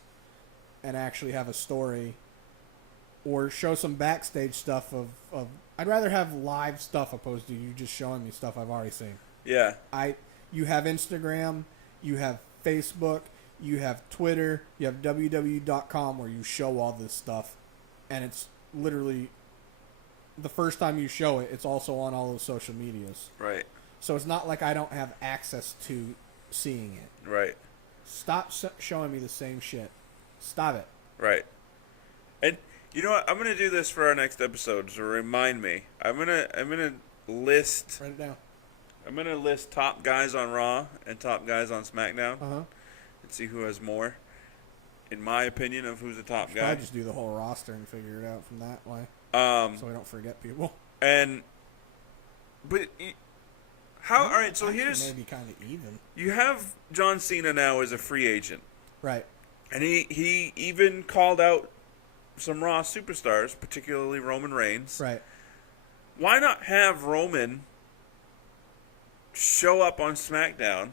and actually have a story, or show some backstage stuff of I'd rather have live stuff opposed to you just showing me stuff I've already seen. Yeah. You have Instagram, you have Facebook, you have Twitter, you have www.com where you show all this stuff, and it's literally the first time you show it, it's also on all those social medias. Right. So it's not like I don't have access to seeing it. Right. Stop showing me the same shit. Stop it. Right. And you know what? I'm gonna do this for our next episode to remind me. I'm gonna list. Write it down. I'm gonna list top guys on Raw and top guys on SmackDown, and see who has more. In my opinion, of who's the top guy. I just do the whole roster and figure it out from that way, so we don't forget people. But how? All right. So actually here's maybe kind of even. You have John Cena now as a free agent, right? And he even called out some Raw superstars, particularly Roman Reigns. Right. Why not have Roman show up on SmackDown?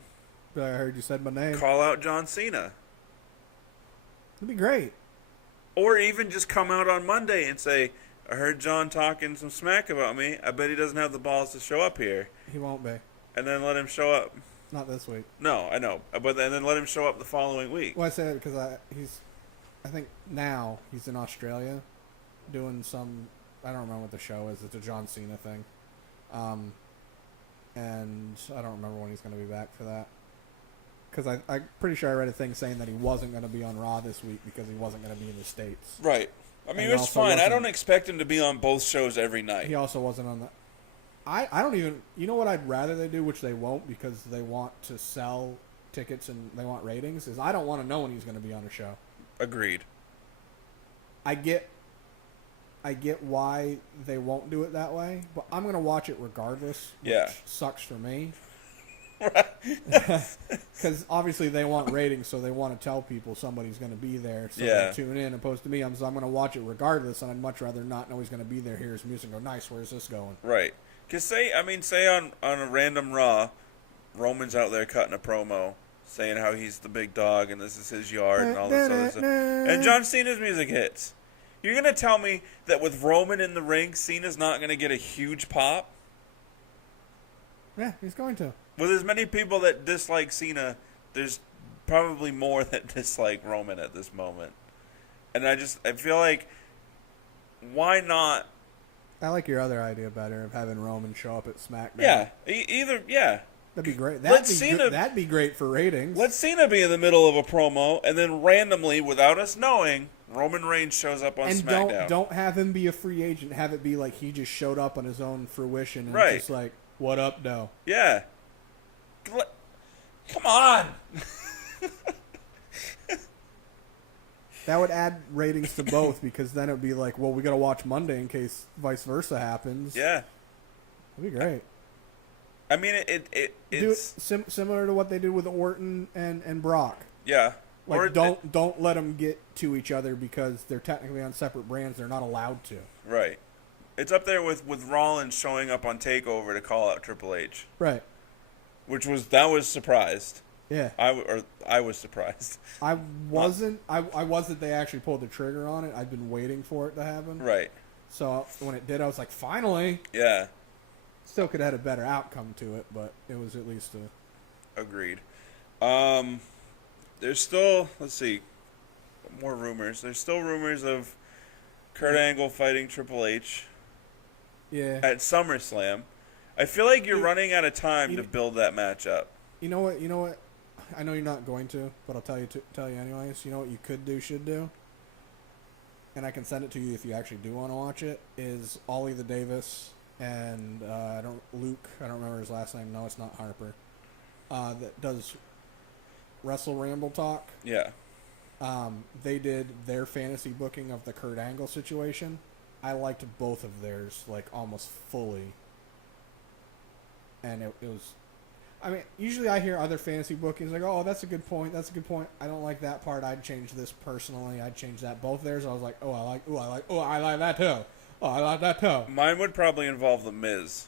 I heard you said my name. Call out John Cena. It'd be great. Or even just come out on Monday and say, I heard John talking some smack about me. I bet he doesn't have the balls to show up here. He won't be. And then let him show up. Not this week. No, I know. But then let him show up the following week. Well, I say that because I think now he's in Australia doing some, I don't remember what the show is. It's a John Cena thing. And I don't remember when he's going to be back for that. Because I'm pretty sure I read a thing saying that he wasn't going to be on Raw this week because he wasn't going to be in the States. Right. I mean, it's fine. I don't expect him to be on both shows every night. He also wasn't on the... I don't even... You know what I'd rather they do, which they won't because they want to sell tickets and they want ratings, is I don't want to know when he's going to be on a show. Agreed. I get why they won't do it that way, but I'm going to watch it regardless, which sucks for me. Because obviously they want ratings, so they want to tell people somebody's going to be there, so they tune in. Opposed to me, I'm going to watch it regardless, and I'd much rather not know he's going to be there. Hear his music, and go, nice. Where's this going? Right. Because say on a random Raw, Roman's out there cutting a promo, saying how he's the big dog and this is his yard and all this other stuff, and John Cena's music hits. You're going to tell me that with Roman in the ring, Cena's not going to get a huge pop? Yeah, he's going to. With as many people that dislike Cena, there's probably more that dislike Roman at this moment. And I feel like, why not? I like your other idea better of having Roman show up at SmackDown. Yeah, That'd be great. That'd be great for ratings. Let Cena be in the middle of a promo, and then randomly, without us knowing, Roman Reigns shows up on SmackDown. And don't have him be a free agent. Have it be like he just showed up on his own fruition and just like, what up, though? Yeah. Come on. That would add ratings to both because then it would be like, well, we got to watch Monday in case vice versa happens. Yeah. That'd be great. I mean, it's... Do it similar to what they did with Orton and Brock. Yeah. Like, don't let them get to each other because they're technically on separate brands. They're not allowed to. Right. It's up there with Rollins showing up on TakeOver to call out Triple H. Right. That was surprised. Yeah. I was surprised. I wasn't. I wasn't. They actually pulled the trigger on it. I'd been waiting for it to happen. Right. So when it did, I was like, finally. Yeah. Still could have had a better outcome to it, but it was at least a... Agreed. There's still, let's see, more rumors. There's still rumors of Kurt Angle fighting Triple H. Yeah. At SummerSlam. I feel like you're running out of time to build that match up. You know what? I know you're not going to, but I'll tell you anyways. You know what you should do? And I can send it to you if you actually do want to watch it, is Ollie the Davis and Luke, I don't remember his last name. No, it's not Harper. That does Wrestle Ramble Talk. Yeah. They did their fantasy booking of the Kurt Angle situation. I liked both of theirs, like, almost fully. And it was... I mean, usually I hear other fantasy bookings like, oh, that's a good point. I don't like that part. I'd change this personally. I'd change that. Both theirs, I was like, I like that too. Oh, I like that too. Mine would probably involve The Miz.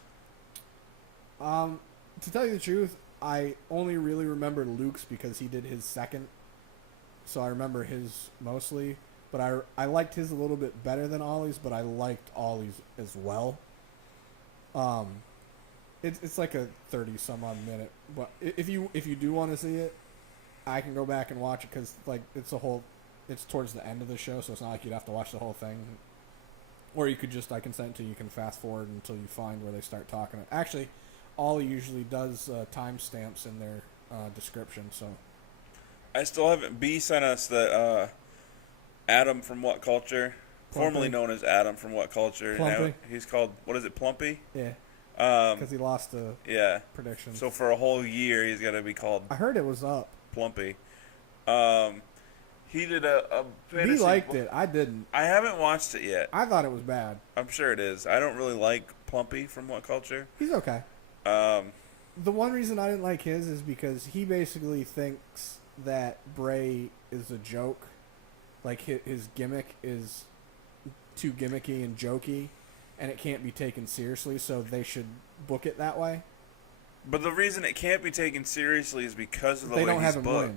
To tell you the truth, I only really remember Luke's because he did his second, so I remember his mostly. But I liked his a little bit better than Ollie's, but I liked Ollie's as well. It's like a 30 some odd minute, but if you do want to see it, I can go back and watch it because like it's towards the end of the show, so it's not like you'd have to watch the whole thing. Or you could just, I can send it to you, you can fast forward until you find where they start talking. Actually, Ollie usually does timestamps in their description, so. I still haven't. B sent us that Adam from What Culture, Plumpy. Formerly known as Adam from What Culture. Plumpy. Now he's called, what is it, Plumpy? Yeah. Because he lost the prediction. So for a whole year, he's got to be called I heard it was up. Plumpy. He did a fantasy. He liked it. I didn't. I haven't watched it yet. I thought it was bad. I'm sure it is. I don't really like Plumpy from What Culture. He's okay. The one reason I didn't like his is because he basically thinks that Bray is a joke. Like, his gimmick is too gimmicky and jokey, and it can't be taken seriously, so they should book it that way. But the reason it can't be taken seriously is because of the way he's booked. Win.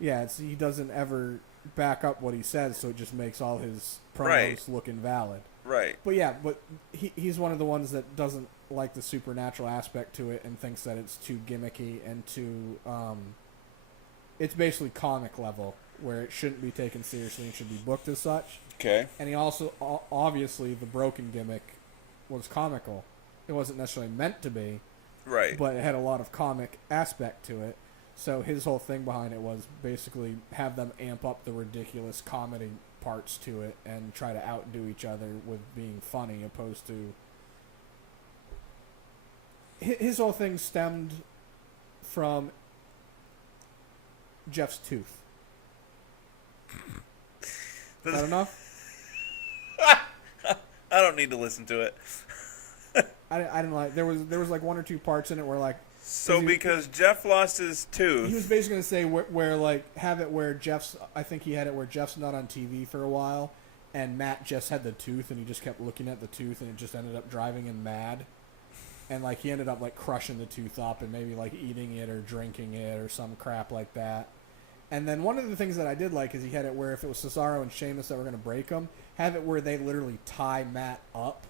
Yeah, he doesn't ever back up what he says, so it just makes all his promos look invalid. Right. But yeah, he's one of the ones that doesn't like the supernatural aspect to it and thinks that it's too gimmicky and too... it's basically comic level, where it shouldn't be taken seriously and should be booked as such. Okay. And he also, obviously, the broken gimmick was comical. It wasn't necessarily meant to be. Right. But it had a lot of comic aspect to it. So his whole thing behind it was basically have them amp up the ridiculous comedy parts to it and try to outdo each other with being funny, opposed to... His whole thing stemmed from Jeff's tooth. Is that enough? I don't need to listen to it. I didn't like. There was like one or two parts in it where like. So because Jeff lost his tooth, he was basically gonna say where like have it where Jeff's. I think he had it where Jeff's not on TV for a while, and Matt just had the tooth, and he just kept looking at the tooth, and it just ended up driving him mad. And like he ended up like crushing the tooth up, and maybe like eating it or drinking it or some crap like that. And then one of the things that I did like is he had it where if it was Cesaro and Sheamus that were going to break him, have it where they literally tie Matt up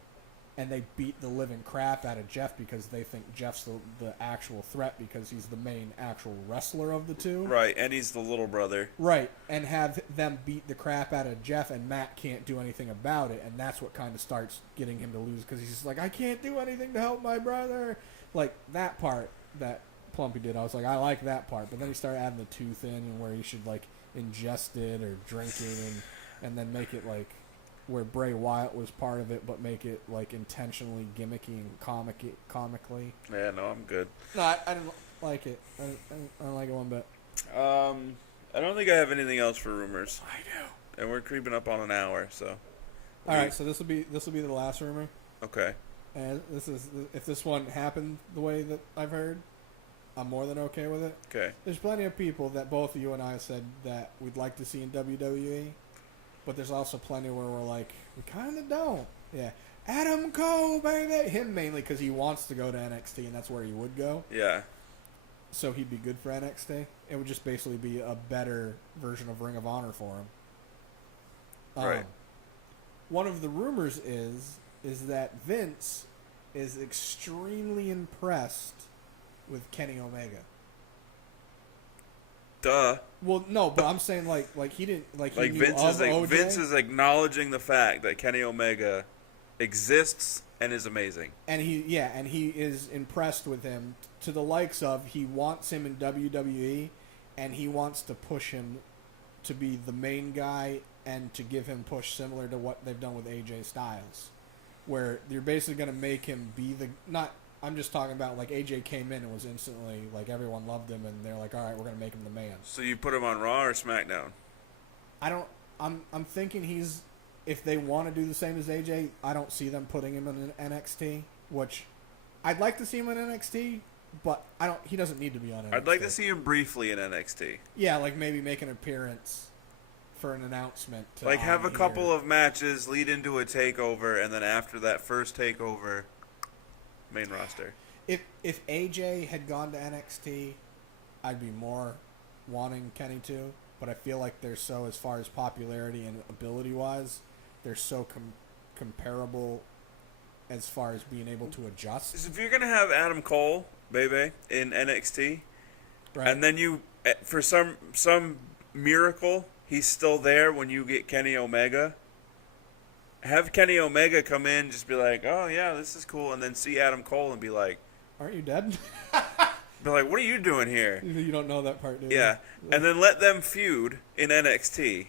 and they beat the living crap out of Jeff because they think Jeff's the actual threat because he's the main actual wrestler of the two. Right, and he's the little brother. Right, and have them beat the crap out of Jeff and Matt can't do anything about it, and that's what kind of starts getting him to lose because he's just like, I can't do anything to help my brother. Like, that part that Plumpy did, I was like, I like that part, but then he started adding the tooth in and where he should like ingest it or drink it and then make it like where Bray Wyatt was part of it, but make it like intentionally gimmicky and comically. Yeah, no, I'm good. No, I didn't like it. I don't like it one bit. I don't think I have anything else for rumors. I do. And we're creeping up on an hour, so. All right, so this will be the last rumor. Okay. And if this one happened the way that I've heard, I'm more than okay with it. Okay. There's plenty of people that both you and I said that we'd like to see in WWE, but there's also plenty where we're like, we kind of don't. Yeah. Adam Cole, baby! Him mainly because he wants to go to NXT, and that's where he would go. Yeah. So he'd be good for NXT. It would just basically be a better version of Ring of Honor for him. Right. One of the rumors is that Vince is extremely impressed with Kenny Omega. Duh. Well, no, but I'm saying like he didn't like he knew Vince is acknowledging the fact that Kenny Omega exists and is amazing. And he is impressed with him to the likes of he wants him in WWE and he wants to push him to be the main guy and to give him push similar to what they've done with AJ Styles, where you're basically going to make him be I'm just talking about like AJ came in and was instantly like everyone loved him and they're like, all right, we're going to make him the man. So you put him on Raw or SmackDown? I'm thinking if they want to do the same as AJ, I don't see them putting him in an NXT, which I'd like to see him in NXT, but he doesn't need to be on NXT. I'd like to see him briefly in NXT. Yeah, like maybe make an appearance for an announcement. Like have a couple of matches, lead into a takeover, and then after that first takeover, main roster. If AJ had gone to NXT, I'd be more wanting Kenny to. But I feel like they're so, as far as popularity and ability wise, they're so comparable as far as being able to adjust. If you're gonna have Adam Cole, baby, in NXT, right, and then you, for some miracle, he's still there when you get Kenny Omega. Have Kenny Omega come in, just be like, oh yeah, this is cool, and then see Adam Cole and be like, aren't you dead? Be like, what are you doing here? You don't know that part, do you? Yeah, and then let them feud in NXT,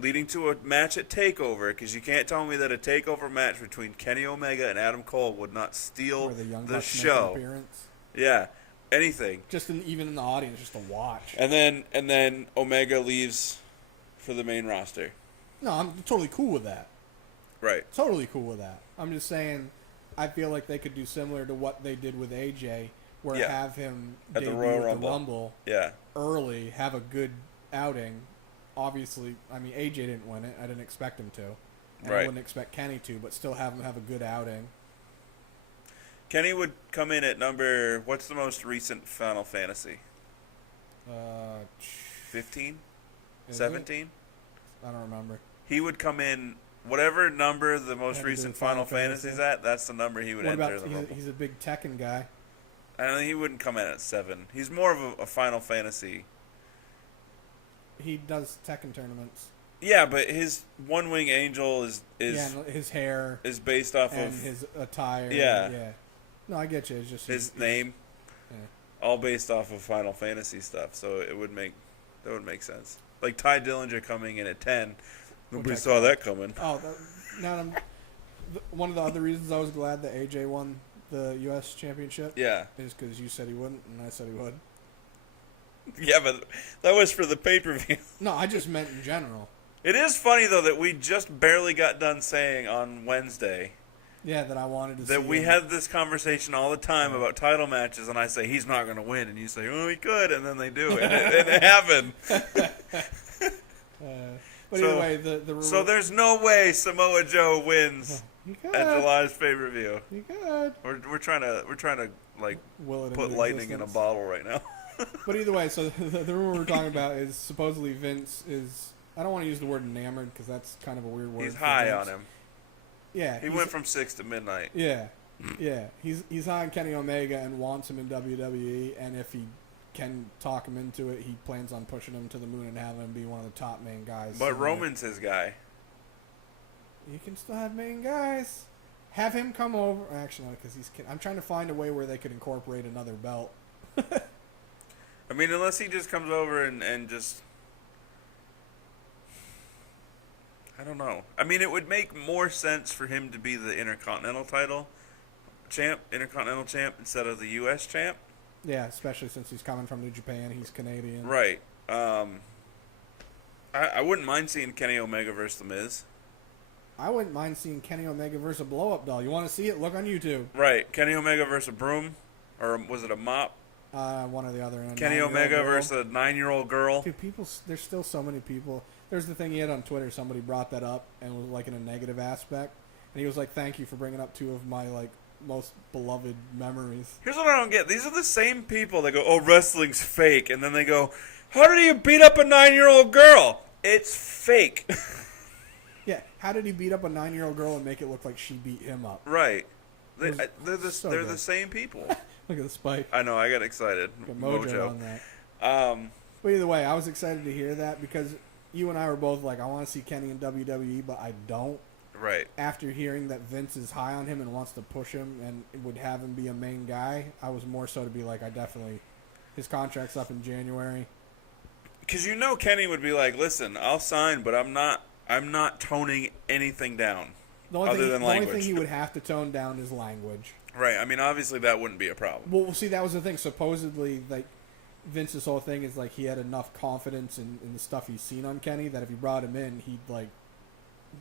leading to a match at TakeOver, because you can't tell me that a TakeOver match between Kenny Omega and Adam Cole would not steal the show. Yeah, anything. Just even in the audience, just to watch. And then Omega leaves for the main roster. No, I'm totally cool with that. Right. Totally cool with that. I'm just saying, I feel like they could do similar to what they did with AJ, where have him at the Royal Rumble. Early, have a good outing. Obviously, I mean, AJ didn't win it. I didn't expect him to. And I wouldn't expect Kenny to, but still have him have a good outing. Kenny would come in at number, what's the most recent Final Fantasy? 15? 17? I don't remember. He would come in, whatever number the most recent Final Fantasy's at, that's the number he would enter the Rumble. He's a big Tekken guy. I don't think he wouldn't come in at 7. He's more of a Final Fantasy. He does Tekken tournaments. Yeah, but his One Wing Angel is his hair is based off and of his attire. Yeah. No, I get you. It's just his name. Yeah. All based off of Final Fantasy stuff, so that would make sense. Like Ty Dillinger coming in at 10. Nobody saw that coming. Oh, one of the other reasons I was glad that AJ won the U.S. Championship. Yeah. Is because you said he wouldn't, and I said he would. Yeah, but that was for the pay-per-view. No, I just meant in general. It is funny, though, that we just barely got done saying on Wednesday. Yeah, that I wanted to see that we had this conversation all the time about title matches, and I say, he's not going to win. And you say, oh, he could, and then they do. And it happened. But anyway, so there's no way Samoa Joe wins at July's pay-per-view. You could. We're trying to like put lightning in a bottle right now. But either way, so the rumor we're talking about is supposedly Vince is, I don't want to use the word enamored because that's kind of a weird word. He's high on him. Yeah. He went from 6 to midnight. Yeah. Yeah. He's high on Kenny Omega and wants him in WWE, and if he can talk him into it, he plans on pushing him to the moon and having him be one of the top main guys. But Roman's his guy. You can still have main guys. Have him come over. Actually, no, because I'm trying to find a way where they could incorporate another belt. I mean, unless he just comes over and just... I don't know. I mean, it would make more sense for him to be the Intercontinental champ, instead of the U.S. champ. Yeah, especially since he's coming from New Japan. He's Canadian. Right. I wouldn't mind seeing Kenny Omega versus The Miz. I wouldn't mind seeing Kenny Omega versus a blow-up doll. You want to see it? Look on YouTube. Right. Kenny Omega versus a broom? Or was it a mop? One or the other. Kenny Omega versus a 9-year-old girl. Dude, there's still so many people. There's the thing he had on Twitter. Somebody brought that up and was like in a negative aspect. And he was like, thank you for bringing up 2 of my like most beloved memories. Here's what I don't get. These are the same people that go, oh, wrestling's fake. And then they go, how did he beat up a 9-year-old girl? It's fake. Yeah, how did he beat up a 9-year-old girl and make it look like she beat him up? Right. They're the same people. Look at the spike. I know, I got excited. Mojo on that. But either way, I was excited to hear that because you and I were both like, I want to see Kenny in WWE, but I don't. Right. After hearing that Vince is high on him and wants to push him and would have him be a main guy, I was more so to be like, his contract's up in January. Because Kenny would be like, listen, I'll sign, but I'm not toning anything down other than language. The only thing he would have to tone down is language. Right. I mean, obviously that wouldn't be a problem. Well, see, that was the thing. Supposedly, like, Vince's whole thing is, like, he had enough confidence in the stuff he's seen on Kenny that if he brought him in, he'd, like,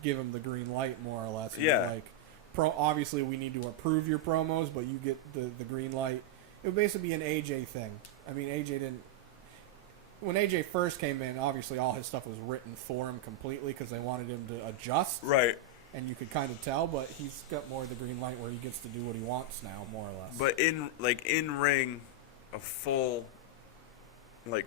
give him the green light, more or less. Yeah. Like, obviously we need to approve your promos, but you get the green light. It would basically be an AJ thing. I mean, when AJ first came in, obviously all his stuff was written for him completely because they wanted him to adjust. Right. and you could kind of tell, but he's got more of the green light where he gets to do what he wants now, more or less. But in ring, a full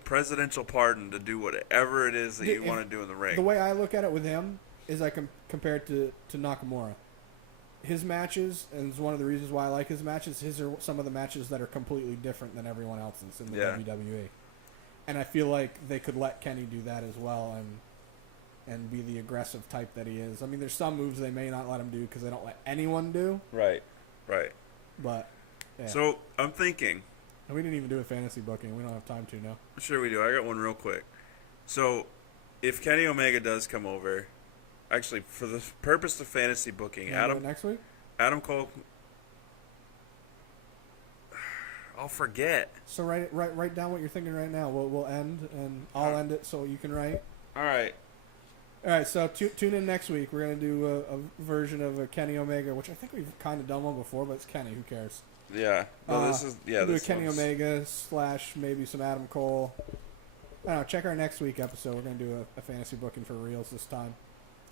presidential pardon to do whatever it is that you want to do in the ring. The way I look at it with him is I compare it to Nakamura. His matches, and it's one of the reasons why I like his matches, his are some of the matches that are completely different than everyone else's in the WWE. And I feel like they could let Kenny do that as well and be the aggressive type that he is. I mean, there's some moves they may not let him do because they don't let anyone do. Right. But, yeah. So, I'm thinking. And we didn't even do a fantasy booking. We don't have time to now. Sure we do. I got one real quick. So, if Kenny Omega does come over, actually, for the purpose of fantasy booking, next week? Adam Cole. I'll forget. So write down what you're thinking right now. We'll end, and I'll end it so you can write. All right. So tune in next week. We're gonna do a version of a Kenny Omega, which I think we've kind of done one before, but it's Kenny. Who cares? Yeah. No, this is We'll do a Kenny Omega / maybe some Adam Cole. I don't know. Check our next week episode. We're gonna do a fantasy booking for reals this time.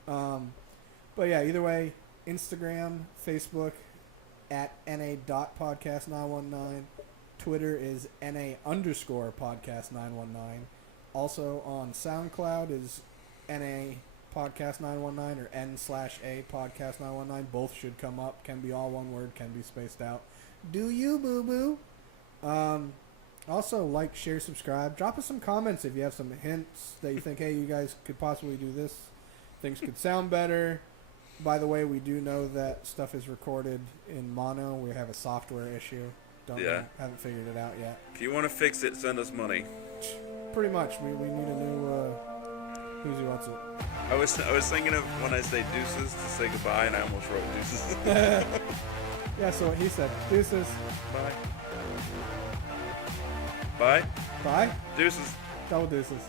But yeah, either way, Instagram, Facebook at na.podcast919. Twitter is na_podcast919. Also on SoundCloud is na podcast 919 or n/a podcast 919. Both should come up. Can be all one word. Can be spaced out. Do you, boo boo? Also, like, share, subscribe. Drop us some comments if you have some hints that you think, hey, you guys could possibly do this. Things could sound better. By the way, we do know that stuff is recorded in mono. We have a software issue. Haven't figured it out yet. If you want to fix it, send us money. Pretty much. We need a new Who's He Wants It. I was thinking of when I say deuces to say goodbye, and I almost wrote deuces. Yeah, so what he said. Deuces. Bye. Bye? Bye? Deuces. Double deuces.